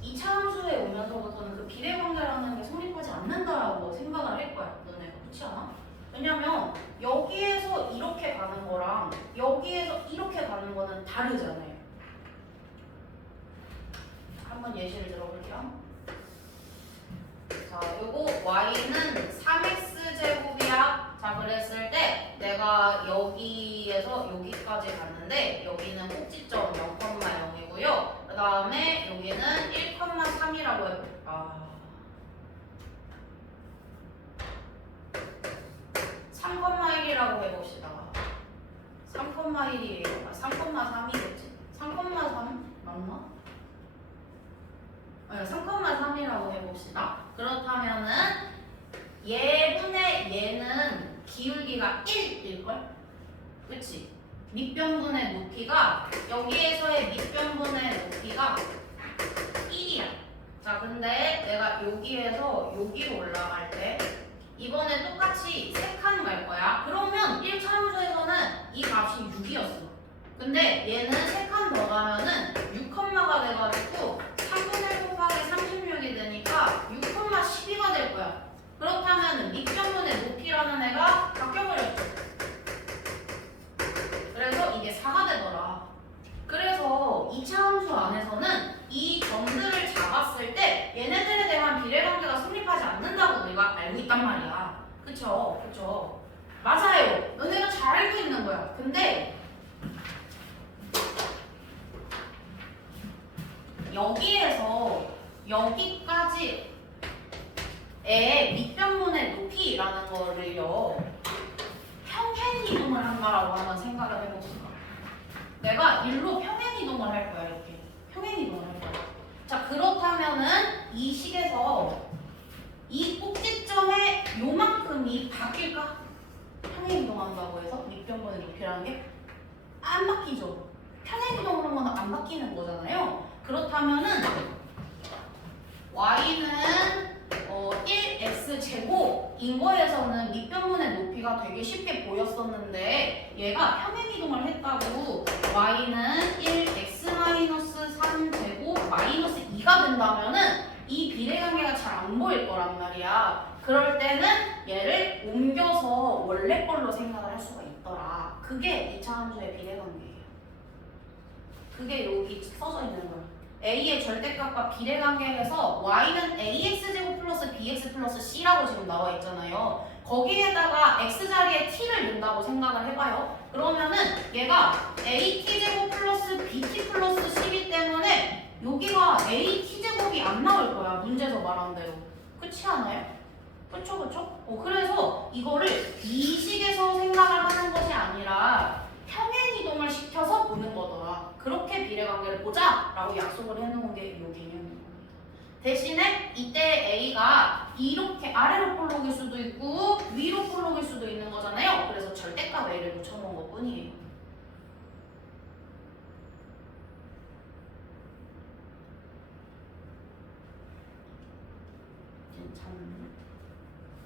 2차 함수에 오면서부터는 그 비례관계라는 게 성립하지 않는다라고 생각을 할 거야. 너네가. 그렇지 않아? 왜냐면 여기에서 이렇게 가는 거랑 여기에서 이렇게 가는 거는 다르잖아요. 한번 예시를 들어볼게요. 자, 요거 y는 3x 제곱이야. 자, 그랬을 때 내가 여기에서 여기까지 갔는데 여기는 꼭지점 0,0이고요. 그 다음에 여기는 1,3이라고 해볼까. 3,1이라고 해봅시다. 3,1이에요. 3,3이겠지? 3,3 맞나? 아니, 3,3이라고 해봅시다. 그렇다면은 얘분의 얘는 기울기가 1일걸? 그치? 밑변분의 높이가 여기에서의 밑변분의 높이가 1이야. 자, 근데 내가 여기에서 여기로 올라갈 때 이번에 똑같이 3칸 갈 거야. 그러면 1차 함수에서는 이 값이 6이었어. 근데 얘는 3칸 더 가면은 6컴마가 돼가지고 3분의 1 곱하기 36이 되니까 6,12가 될 거야. 그렇다면 밑변분의 높이라는 애가 바뀌어버렸죠. 그래서 이게 4가 되더라. 그래서 2차 함수 안에서는 이 점들을 잡았을 때 얘네들에 대한 비례관계가 성립하지 않는다고 우리가 알고 있단 말이야. 그쵸? 그쵸? 맞아요. 너네가 잘 알고 있는 거야. 근데 여기에서 여기까지의 밑변분의 높이라는 거를요 평행이동을 한다라고 한번 생각을 해봅시다. 내가 일로 평행이동을 할 거야. 이렇게 평행이동을 할 거야. 자, 그렇다면은 이 식에서 이 꼭지점의 요만큼이 바뀔까? 평행이동한다고 해서 밑변분의 높이라는 게 안 바뀌죠. 평행이동하는 거는 안 바뀌는 거잖아요. 그렇다면은 y는 1x제곱인 거에서는 밑변분의 높이가 되게 쉽게 보였었는데 얘가 평행이동을 했다고 y는 1x-3제곱 마이너스 2가 된다면은 이 비례관계가 잘 안 보일 거란 말이야. 그럴 때는 얘를 옮겨서 원래 걸로 생각을 할 수가 있더라. 그게 2차 함수의 비례관계예요. 그게 여기 써져 있는 거예요. a의 절대값과 비례관계에서 y는 ax제곱 플러스 bx 플러스 c라고 지금 나와 있잖아요. 거기에다가 x자리에 t를 넣는다고 생각을 해봐요. 그러면은 얘가 at제곱 플러스 bt 플러스 c이기 때문에 여기가 at제곱이 안 나올 거야. 문제에서 말한 대로. 그렇지 않아요? 그쵸 그쵸? 그래서 이거를 비식에서 생각을 하는 것이 아니라 평행이동을 시켜서 보는 거더라. 그렇게 비례관계를 보자 라고 약속을 해놓은 게 이 개념인 겁니다. 대신에 이때 A가 이렇게 아래로 볼록일 수도 있고 위로 볼록일 수도 있는 거잖아요. 그래서 절대값 A를 붙여놓은 것 뿐이에요.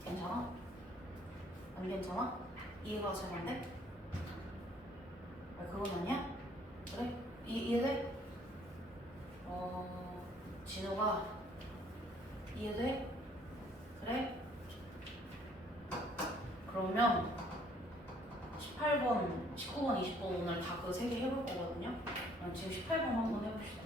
괜찮아? 안 괜찮아? 이해가 잘 안 돼? 그건 아니야? 그래? 이해돼? 진호가 이해돼? 그래? 그러면 18번, 19번, 20번 오늘 다 그 세 개 해볼 거거든요. 그럼 지금 18번 한번 해봅시다.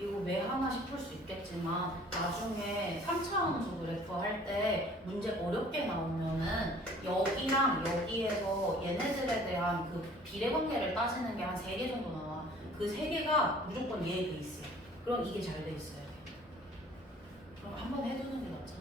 이거 왜 하나씩 풀 수 있겠지만 나중에 3차 함수 그래프 할 때 문제 어렵게 나오면은 여기랑 여기에서 얘네들에 대한 그 비례관계를 따지는 게 한 3개 정도 나와. 그 3개가 무조건 얘에 베이스야. 그럼 이게 잘 돼 있어야 돼. 그럼 한번 해두는 게 낫잖아.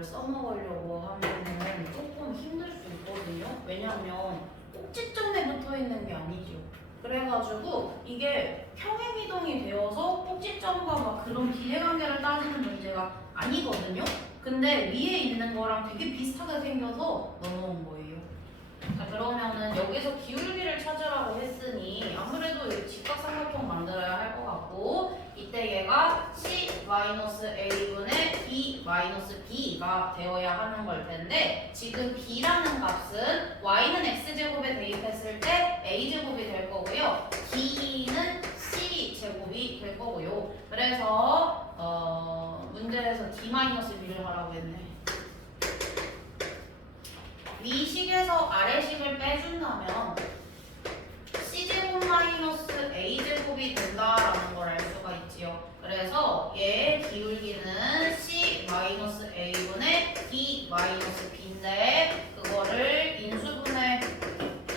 이거를 써먹으려고 하면은 조금 힘들 수 있거든요. 왜냐면 꼭지점에 붙어 있는 게 아니죠. 그래가지고 이게 평행이동이 되어서 꼭지점과 막 그런 비례관계를 따지는 문제가 아니거든요. 근데 위에 있는 거랑 되게 비슷하게 생겨서 넘어온 거예요. 자, 그러면은 여기서 기울기를 찾으라고 했으니 아무래도 직각삼각형 만들어야 할 것 같고, 이때 얘가 C-A분의 B-B가 되어야 하는 걸 텐데, 지금 B라는 값은 Y는 X제곱에 대입했을 때 A제곱이 될 거고요. D는 C제곱이 될 거고요. 그래서 문제에서 D-B를 하라고 했네. 위식에서 아래식을 빼준다면 C제곱 마이너스 A제곱이 된다라는 걸 알 수가 있지요. 그래서 얘의 기울기는 C 마이너스 A분의 D 마이너스 B인데, 그거를 인수분해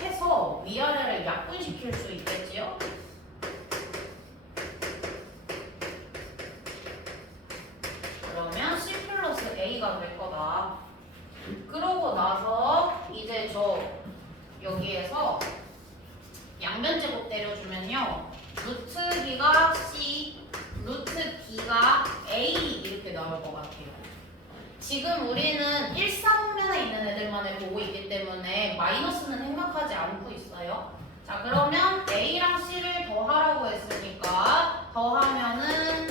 해서 위아래를 약분시킬 수 있겠지요. 그러면 C 플러스 A가 될 거다. 그러고 나서 이제 여기에서 양변 제곱 때려주면요, 루트 B가 C, 루트 B가 A 이렇게 나올 것 같아요. 지금 우리는 1,4분면에 있는 애들만을 보고 있기 때문에 마이너스는 생각하지 않고 있어요. 자, 그러면 A랑 C를 더하라고 했으니까 더하면은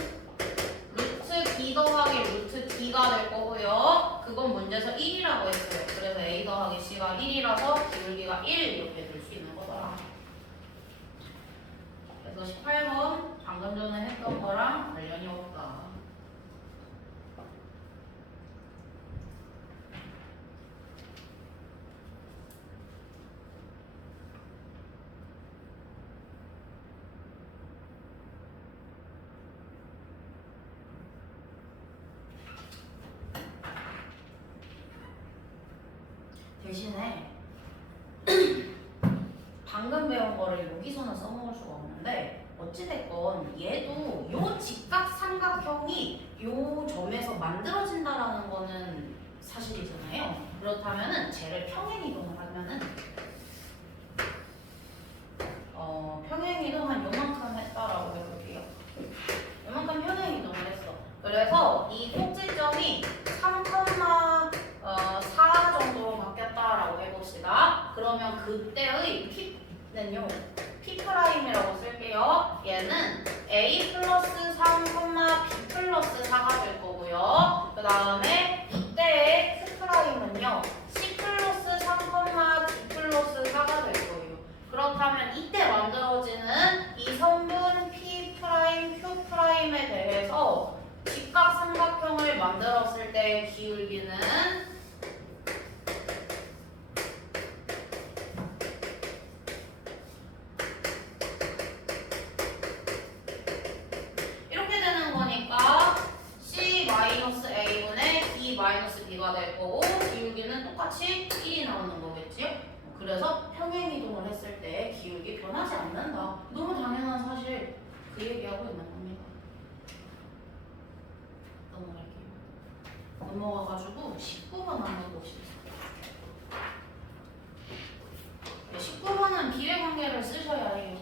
루트 B 더하기 루트 D가 될 거고요. 그건 문제에서 1이라고 했어요. 그래서 A 더하기 C가 1이라서 기울기가 1 이렇게 될 수 있는 거더라. 그래서 18번 방금 전에 했던 거랑 관련이 없다. 대신에 방금 배운 거를 여기서는 써먹을 수가 없는데, 어찌됐건 얘도 요 직각삼각형이 요 점에서 만들어진다라는 거는 사실이잖아요. 그렇다면은 쟤를 평행이동을 하면은 평행이동 한 요만큼 했다라고 해볼게요. 요만큼 평행이동을 했어. 그래서 이 꼭지점이 3,4 정도로 바뀌었다라고 해봅시다. 그러면 그때의 P는요, P'이라고 쓸게요. 얘는 A 플러스 3, B 플러스 4가 될 거고요. 그 다음에 이때의 Q'은요, C 플러스 3, B 플러스 4가 될 거예요. 그렇다면 이때 만들어지는 이 성분 P', Q'에 대해서 직각삼각형을 만들었을 때의 기울기는 이렇게 되는 거니까 C-A분의 D-B가 될 거고, 기울기는 똑같이 1이 나오는 거겠지요? 그래서 평행이동을 했을 때 기울기 변하지 않는다. 너무 당연한 사실, 그 얘기하고 있는 겁니다. 넘어갈게요. 넘어가가지고 19번 한번 봅시다. 19번은 비례관계를 쓰셔야 해요.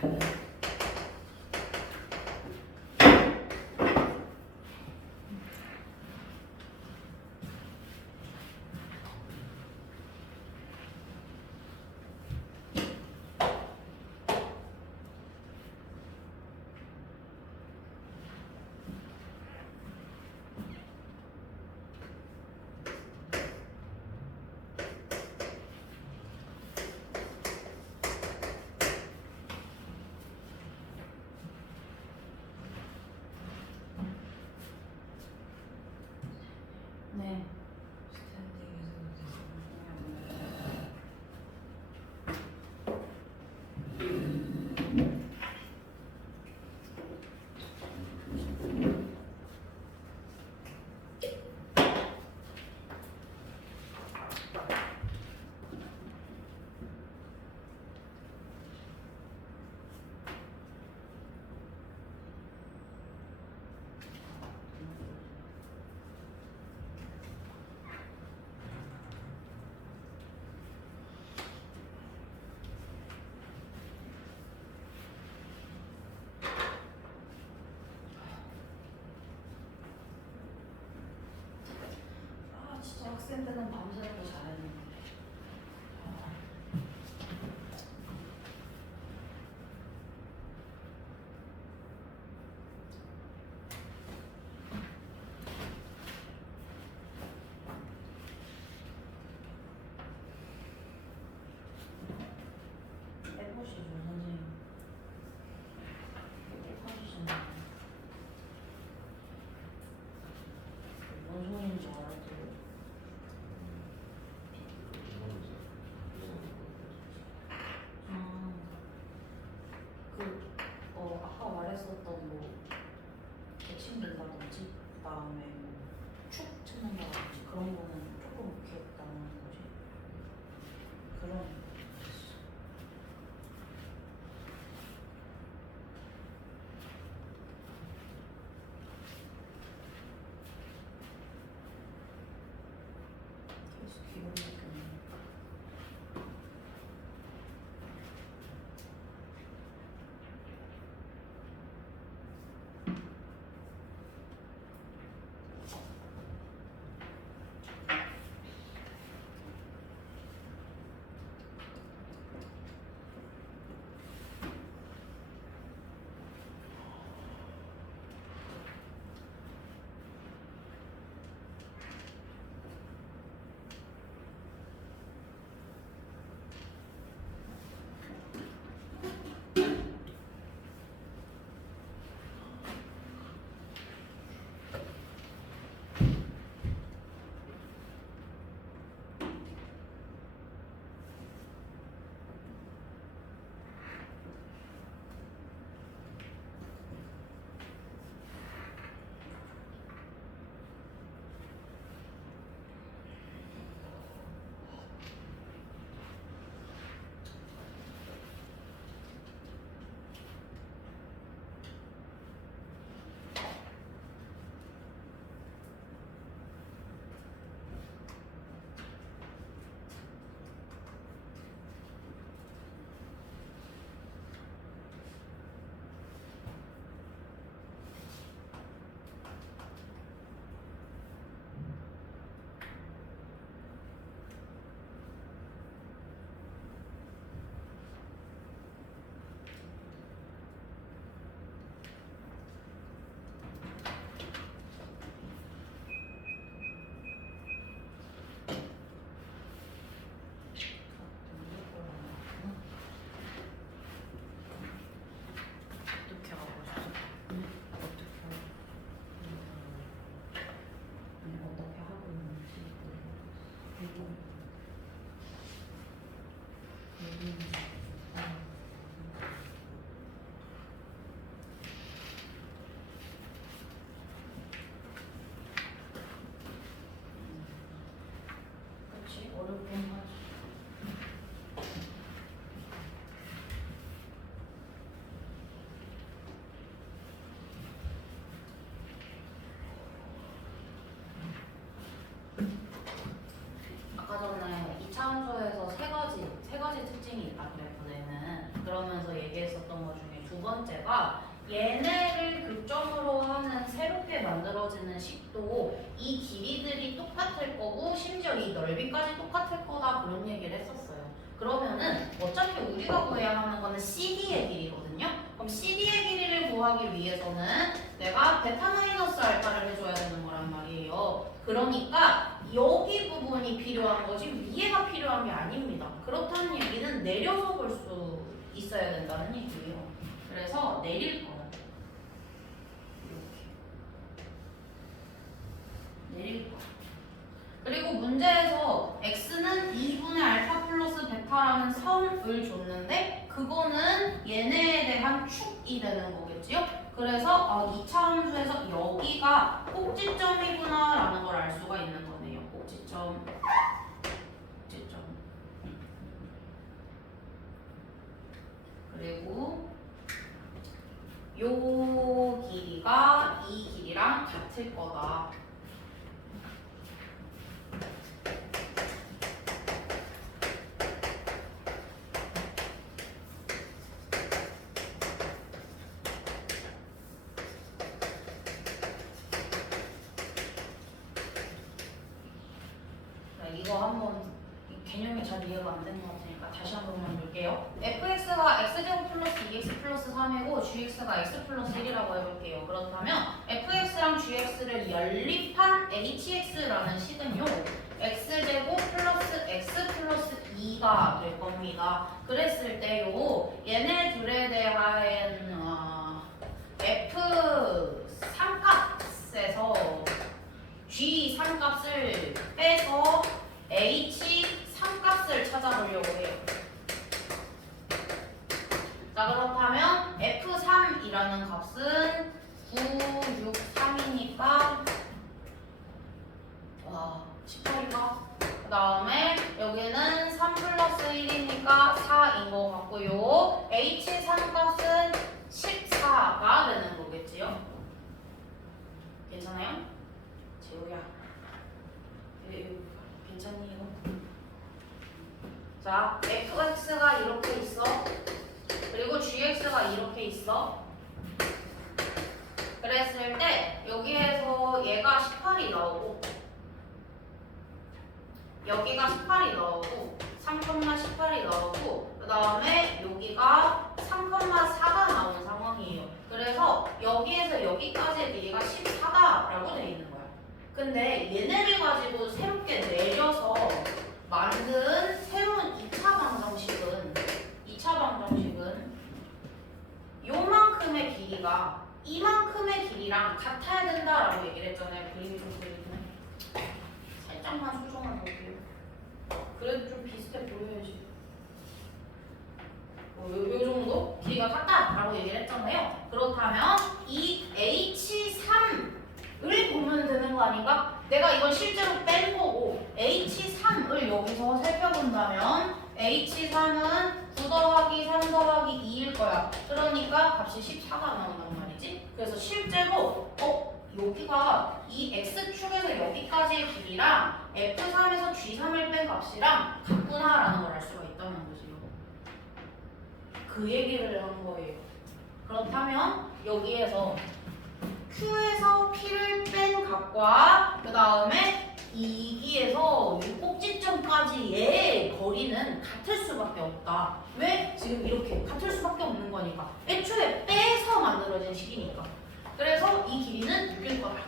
네. 아 진짜 학생 때는 밤새도 잘했는데. 해보시죠 선생님. 해보시잖아요. 뭔 소리인지 알아들어요. 아까 말했었던 뭐 대칭된다든지 그다음에 뭐축 찾는다든지 그런 거는 조금 귀엽다는 거지. 그런 계속 귀여운 느낌. 어떻게 하고 싶어? 어떻게 하고 있는지 그렇지 어렵긴 하지. 아까 전에 2차함수에서 세 가지 특징이 있다 그랬거든요. 그러면서 얘기했었던 것 두 번째가 얘네를 교점으로 하는 새롭게 만들어지는 식도 이 길이들이 똑같을 거고 심지어 이 넓이까지 똑같을 거다 그런 얘기를 했었어요. 그러면은 어차피 우리가 구해야 하는 거는 CD의 길이거든요. 그럼 CD의 길이를 구하기 위해서는 내가 베타 마이너스 알파를 해줘야 되는 거란 말이에요. 그러니까 여기 부분이 필요한 거지 위에가 필요한 게 아닙니다. 그렇다는 얘기는 내려서 볼 수 있어야 된다는 얘기예요. 그래서 내릴 거예요. 이렇게 내릴 거. 그리고 문제에서 x는 2분의 알파 플러스 베타라는 성을 줬는데 그거는 얘네에 대한 축이 되는 거겠지요? 그래서 2차 함수에서 여기가 꼭지점이구나 라는 걸 알 수가 있는 거네요. 꼭지점. 그리고 요 길이가 이 길이랑 같을 거다. 이거 한번 개념이 잘 이해가 안 되는 것 같으니까 다시 한 번만 볼게요. fx가 x제곱 플러스 2x 플러스 3이고 gx가 x 플러스 1이라고 해볼게요. 그렇다면 fx랑 gx를 연립한 hx라는 식은요. x제곱 플러스 x 플러스 2가 될 겁니다. 그랬을 때요. 얘네 둘에 대한 f 3값에서 g 3값을 빼서 h 3값을 찾아보려고 해요. 자, 그렇다면 f3이라는 값은 9, 6, 3이니까 와 18인가? 그 다음에 여기는 3 플러스 1이니까 4인 것 같고요. h3 값은 14가 되는 거겠지요? 괜찮아요? 재우야 괜찮니 이거? 자, fx가 이렇게 있어. 그리고 gx가 이렇게 있어. 그랬을 때 여기에서 얘가 18이 나오고 여기가 18이 나오고 3,18이 나오고 그 다음에 여기가 3,4가 나오는 상황이에요. 그래서 여기에서 여기까지의 길이가 14다라고 되어 있는 거야. 근데 얘네를 가지고 새롭게 내려서 만든 새로운 2차 방정식은 요만큼의 길이가 이만큼의 길이랑 같아야 된다라고 얘기를 했잖아요. 그림이 좀 그리네. 살짝만 수정을 볼게요. 그래도 좀 비슷해 보여야지. 요 정도 길이가 같다라고 얘기를 했잖아요. 그렇다면 이 H3을 보면 되는 거 아닌가? 내가 이걸 실제로 뺀 거고 H3을 여기서 살펴본다면 H3은 9 더하기 3 더하기 2일 거야. 그러니까 값이 14가 나온단 말이지. 그래서 실제로 여기가 이 X축에서 여기까지의 길이랑 F3에서 G3을 뺀 값이랑 같구나라는 걸 알 수가 있다는 거지요. 그 얘기를 한 거예요. 그렇다면 여기에서 Q에서 P를 뺀 값과 그 다음에 이기에서 이 꼭지점까지의 거리는 같을 수밖에 없다. 왜? 지금 이렇게 같을 수밖에 없는 거니까. 애초에 빼서 만들어진 식이니까. 그래서 이 길이는 6일 거다.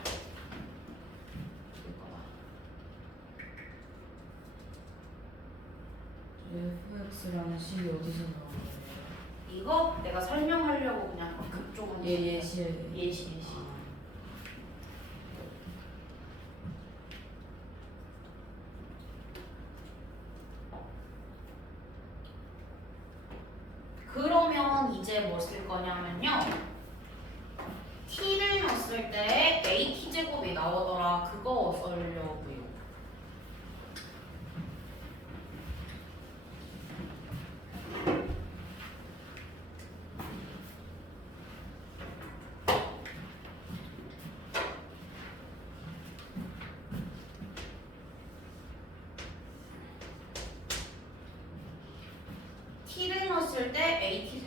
fx라는 식이 어디서 나온 거예요? 이거 내가 설명하려고 그냥 그쪽으로 예시. 그러면 이제 뭐 쓸 거냐면요. t를 넣었을 때 at제곱이 나오더라. 그거 쓰려고요. t를 넣었을 때 at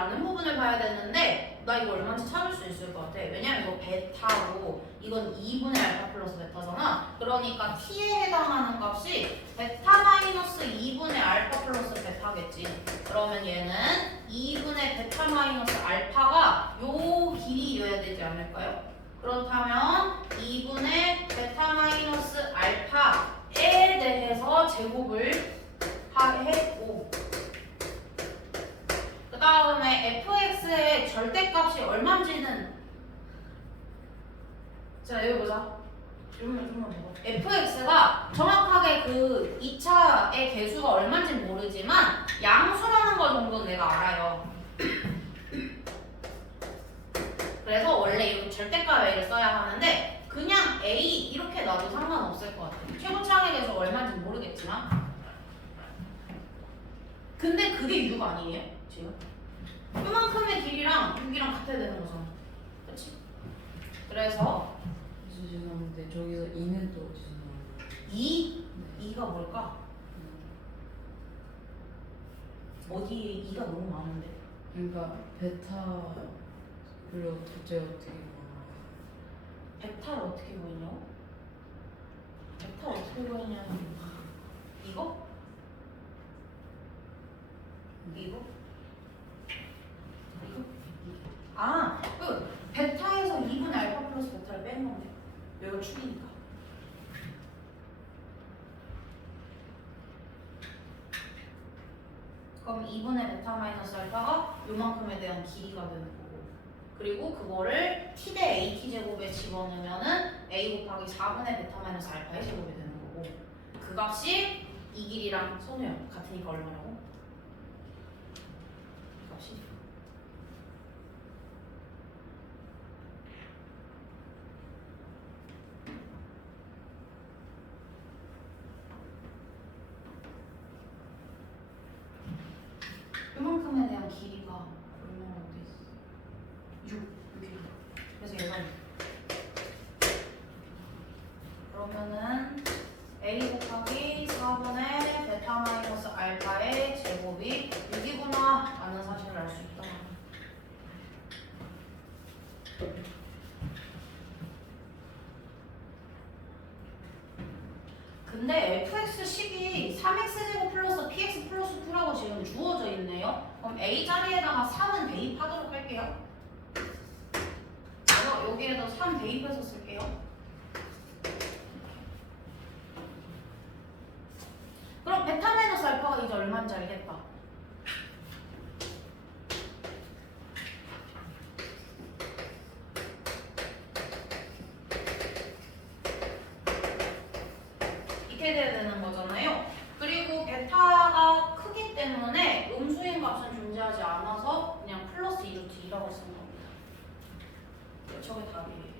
라는 부분을 봐야 되는데 나 이거 얼마인지 찾을 수 있을 것 같아. 왜냐면 이거 베타고 이건 2분의 알파 플러스 베타잖아. 그러니까 t에 해당하는 값이 베타 마이너스 2분의 알파 플러스 베타겠지. 그러면 얘는 2분의 베타 마이너스 알파가 요 길이여야 되지 않을까요? 그렇다면 2분의 베타 마이너스 알파에 대해서 제곱을 했고 그 다음에 fx의 절대값이 얼마인지는 자 여기 보자. 좀만 더. fx가 정확하게 그 2차의 개수가 얼마인지 모르지만 양수라는 걸 정도는 내가 알아요. 그래서 원래 이 절대값 a를 써야 하는데 그냥 a 이렇게 놔도 상관없을 것 같아요. 최고차항의 개수가 얼마인지 모르겠지만 근데 그게 6 아니에요? 지금? 요만큼의 길이랑 6이랑 같아야 되는 거잖아. 그치? 그래서 죄송한데 저기서 2는 또 어디서 나오는 거예요? 2? 2가 뭘까? 어디에 2가 너무 많은데? 그러니까 베타를 어떻게 구하나요? 베타를 어떻게 구했냐고? 베타 어떻게 구했냐면 이거? 이거? 이거? 아! 그 베타에서 2분의 알파 플러스 베타를 빼는 건데 여기가 축이니까 그럼 2분의 베타 마이너스 알파가 요만큼에 대한 길이가 되는 거고 그리고 그거를 t 대 at 제곱에 집어넣으면은 a 곱하기 4분의 베타 마이너스 알파의 제곱이 되는 거고 그 값이 이 길이랑 선우형 같으니까 얼마라고? 이 값이 요만큼에 대한 길이가 얼마나 돼 있어? 6 이렇게 그래서 얘가 그러면은 a 곱하기 4분의 베타 마이너스 알파의 제곱이 6이구나 라는 사실을 알 수 있다. 근데 fx10이 3x제곱 플러스 px 플러스 2라고 지금 주어져 있네요. 그럼 a 자리에다가 3은 대입하도록 할게요. 그래서 여기에도 3 대입해서 쓸게요. 그럼 베타 마이너스 알파가 이제 얼마인지 알겠다. 이렇게 돼야 되는 거잖아요. 그리고 베타가 크기 때문에 음수인 값은 존재하지 않아서 그냥 플러스 2루트 2라고 쓴 겁니다. 저게 답이에요.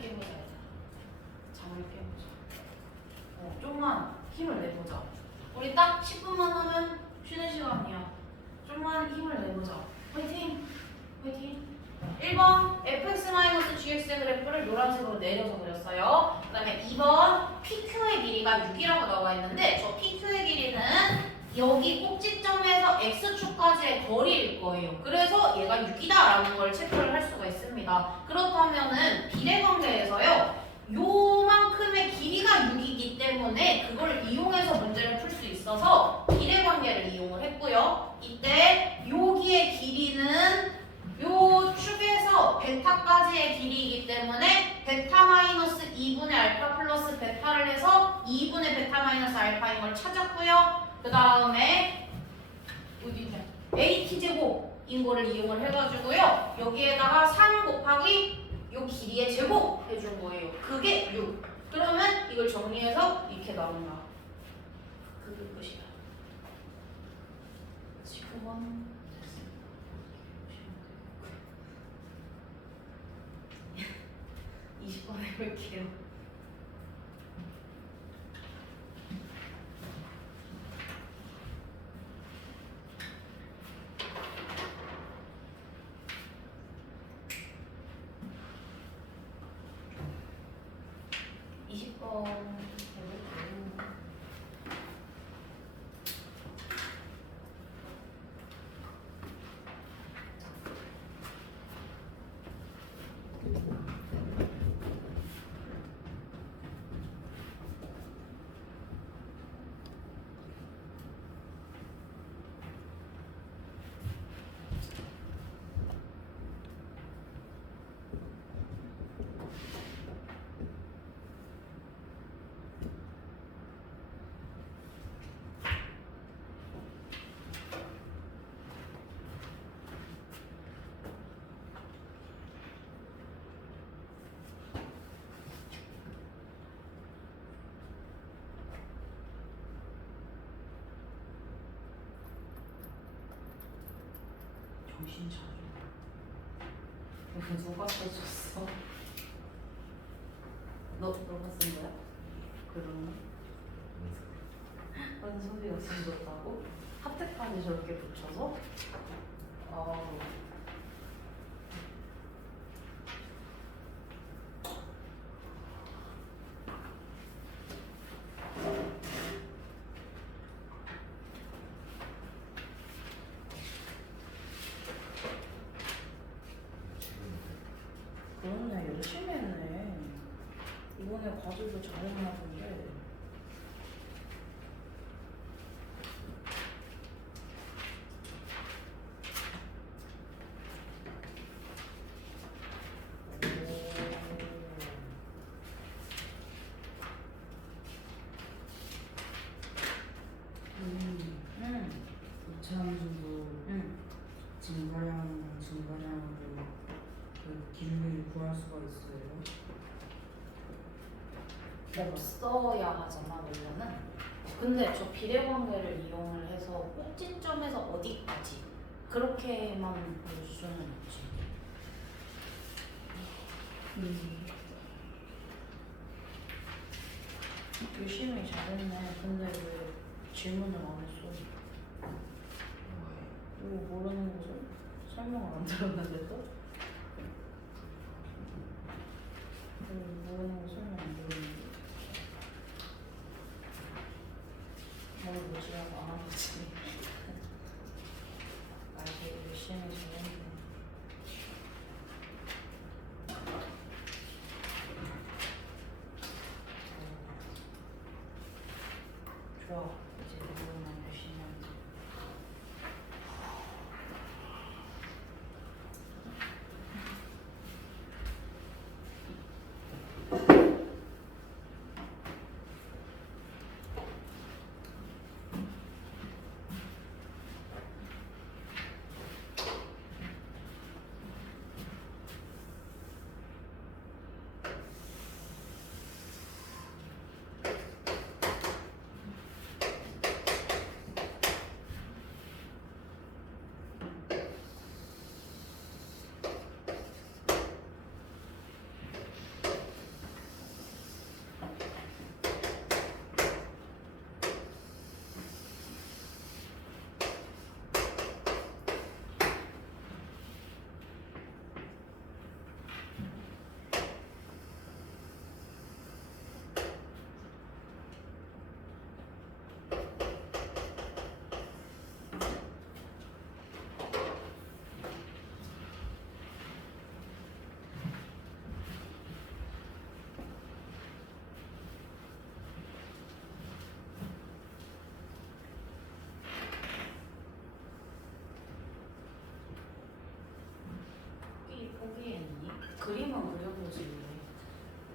깨보자. 잠을 깨보자. 좀만 힘을 내보자. 우리 딱 10분만 하면 쉬는 시간이야. 좀만 힘을 내보자. 화이팅! 화이팅! 1번 fx-gx의 그래프를 노란색으로 내려서 그렸어요. 그 다음에 2번 PQ의 길이가 6이라고 나와 있는데 저 PQ의 길이는 여기 꼭지점에서 x축까지의 거리일 거예요. 그래서 얘가 6이다 라는 걸 체크를 할 수가 있습니다. 그렇다면은 비례관계에서요. 요만큼의 길이가 6이기 때문에 그걸 이용해서 문제를 풀 수 있어서 비례관계를 이용을 했고요. 이때 여기의 길이는 요 축에서 베타까지의 길이이기 때문에 베타 마이너스 2분의 알파 플러스 베타를 해서 2분의 베타 마이너스 알파인 걸 찾았고요. 그 다음에 어디냐? AT제곱인 거를 이용을 해가지고요. 여기에다가 3 곱하기 요 길이의 제곱 해준 거예요. 그게 6. 그러면 이걸 정리해서 이렇게 나온다. 그게 끝이야. 19번 20번 해볼게요. 정신 차려. 이거 누가 써줬어? 너가 쓴 거야? 그러네. 은솔이가 써줬다고? 하트까지 저렇게 붙여서? 그렇네. 열심히 했네. 이번에 과제도 잘했나 본데. 이차함수도 증가량이랑 증가량으로 그 기준을 구할 수가 있어요. 없어야 하잖아 원래는. 근데 저 비례관계를 이용을 해서 꼭지점에서 어디까지 그렇게만 볼 수는 없지. 열심히 잘했네. 근데 왜 질문을 안 했어? 이거 모르는 것을 설명을 안 들었는데 또? 모르는 거 설명 안 들었는데 뭘 뭐지라고 안 하지. 아 되게 열심히 잘했네. 좋아. 이제 너무만 열심히 하면 돼.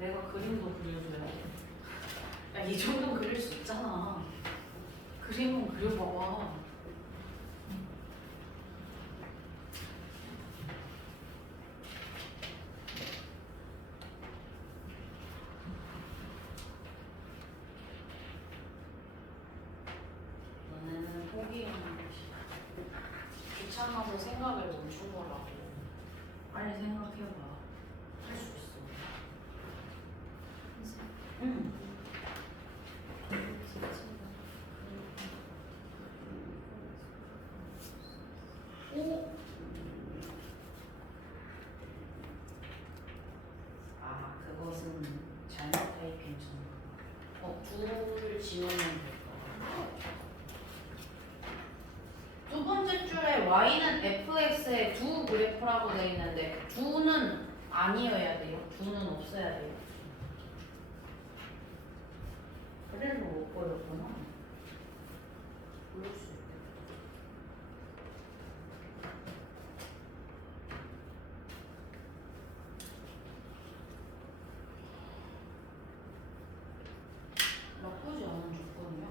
내가 그림도 그려줘야 돼. 야, 이 정도 그릴 수 있잖아. 그림은 그려봐봐. 너네는 포기하는 것이 귀찮아서 생각을 멈춘 거라고. 빨리 생각해봐. 할 수 있어. 응. 오. 아, 그것은 잘못 타입인 전. 둘 지우면 될까? 두 번째 줄에 y는 fx의 두 그래프라고 되어 있는데 두는 아니어야 돼요. 두는 없어야 돼요. 그래서 못 보였구나. 보일 수 있겠다. 나쁘지 않은 조건이야.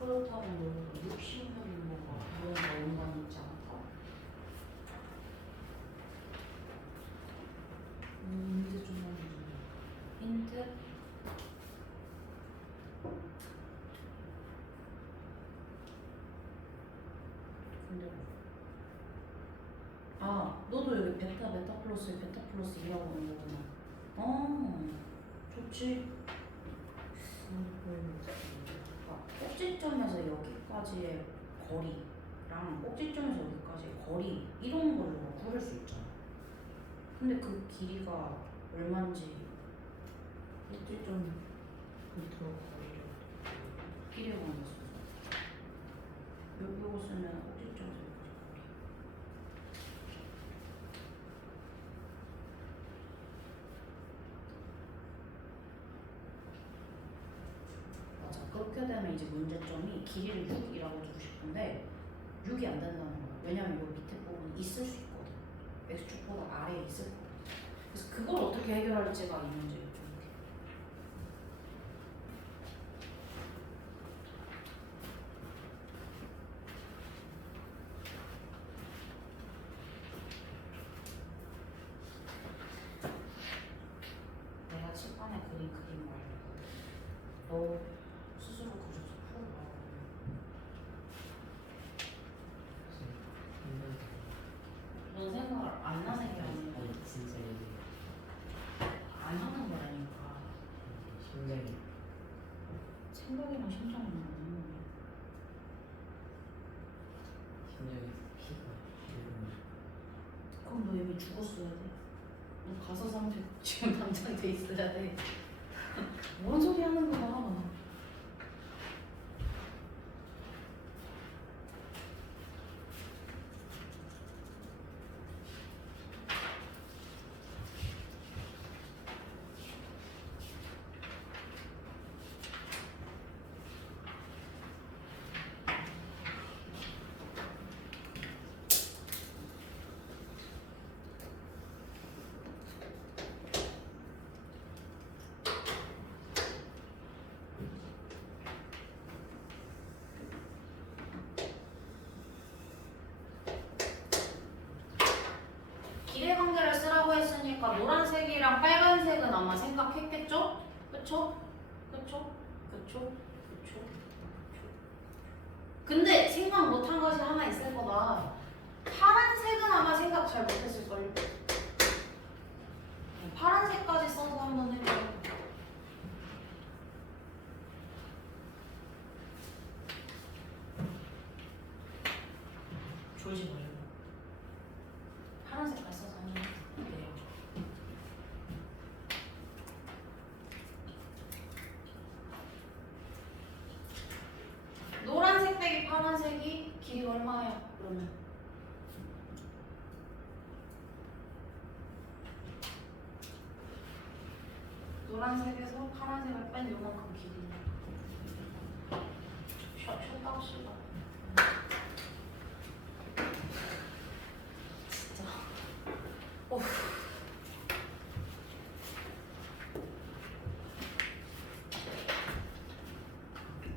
그렇다면 너 60년인 거가 그런 거 연관 있지 않을까? 힌트 좀만 주세요. 힌트? 근데 너도 여기 베타 플러스 1이라고 하는 거구나. 좋지. 꼭지점에서 여기까지의 거리랑 꼭지점에서 여기까지의 거리 이런 걸로 구할 수 있잖아. 근데 그 길이가 얼마인지 꼭지점 밑으로 거리를 길이가 없어. 요거 쓰면 꼭지점에서 여기까지 거리. 맞아. 그렇게 되면 이제 문제점이 길이를 6이라고 주고 싶은데 6이 안 된다는 거야. 왜냐면 요 밑에 부분이 있을 수 있거든. x축보다 아래에 있을 거거든. 그래서 그걸 어떻게 해결할지가 이 문제예요. 내가 칠판에 그린 말고 너 스스로 그려서 풀어봐. 넌 생각을 안 나는 게 아니라 진짜 이게 안 하는 거라니까. 심장이 생각이랑 심장이 나는 심장에서 피가 흐르는 그럼 너 이미 죽었어야 돼. 너 가사 상태 지금 당장 돼 있어야 돼. 뭔 소리 하는 거야. 기대 관계를 쓰라고 했으니까 노란색이랑 빨간색은 아마 생각했겠죠? 그쵸? 그쵸? 그쵸? 그쵸? 근데 생각 못한 것이 하나 있을 거다. 파란색은 아마 생각 잘 못했을걸요? 파란색까지 써서 한번 해볼게요. 졸지 말고 파란색까지 써서 한번 해볼게요. 노란색 빼기 파란색이 길이가 얼마야? 그러면 노란색에서 파란색을 뺀 요만큼 길이.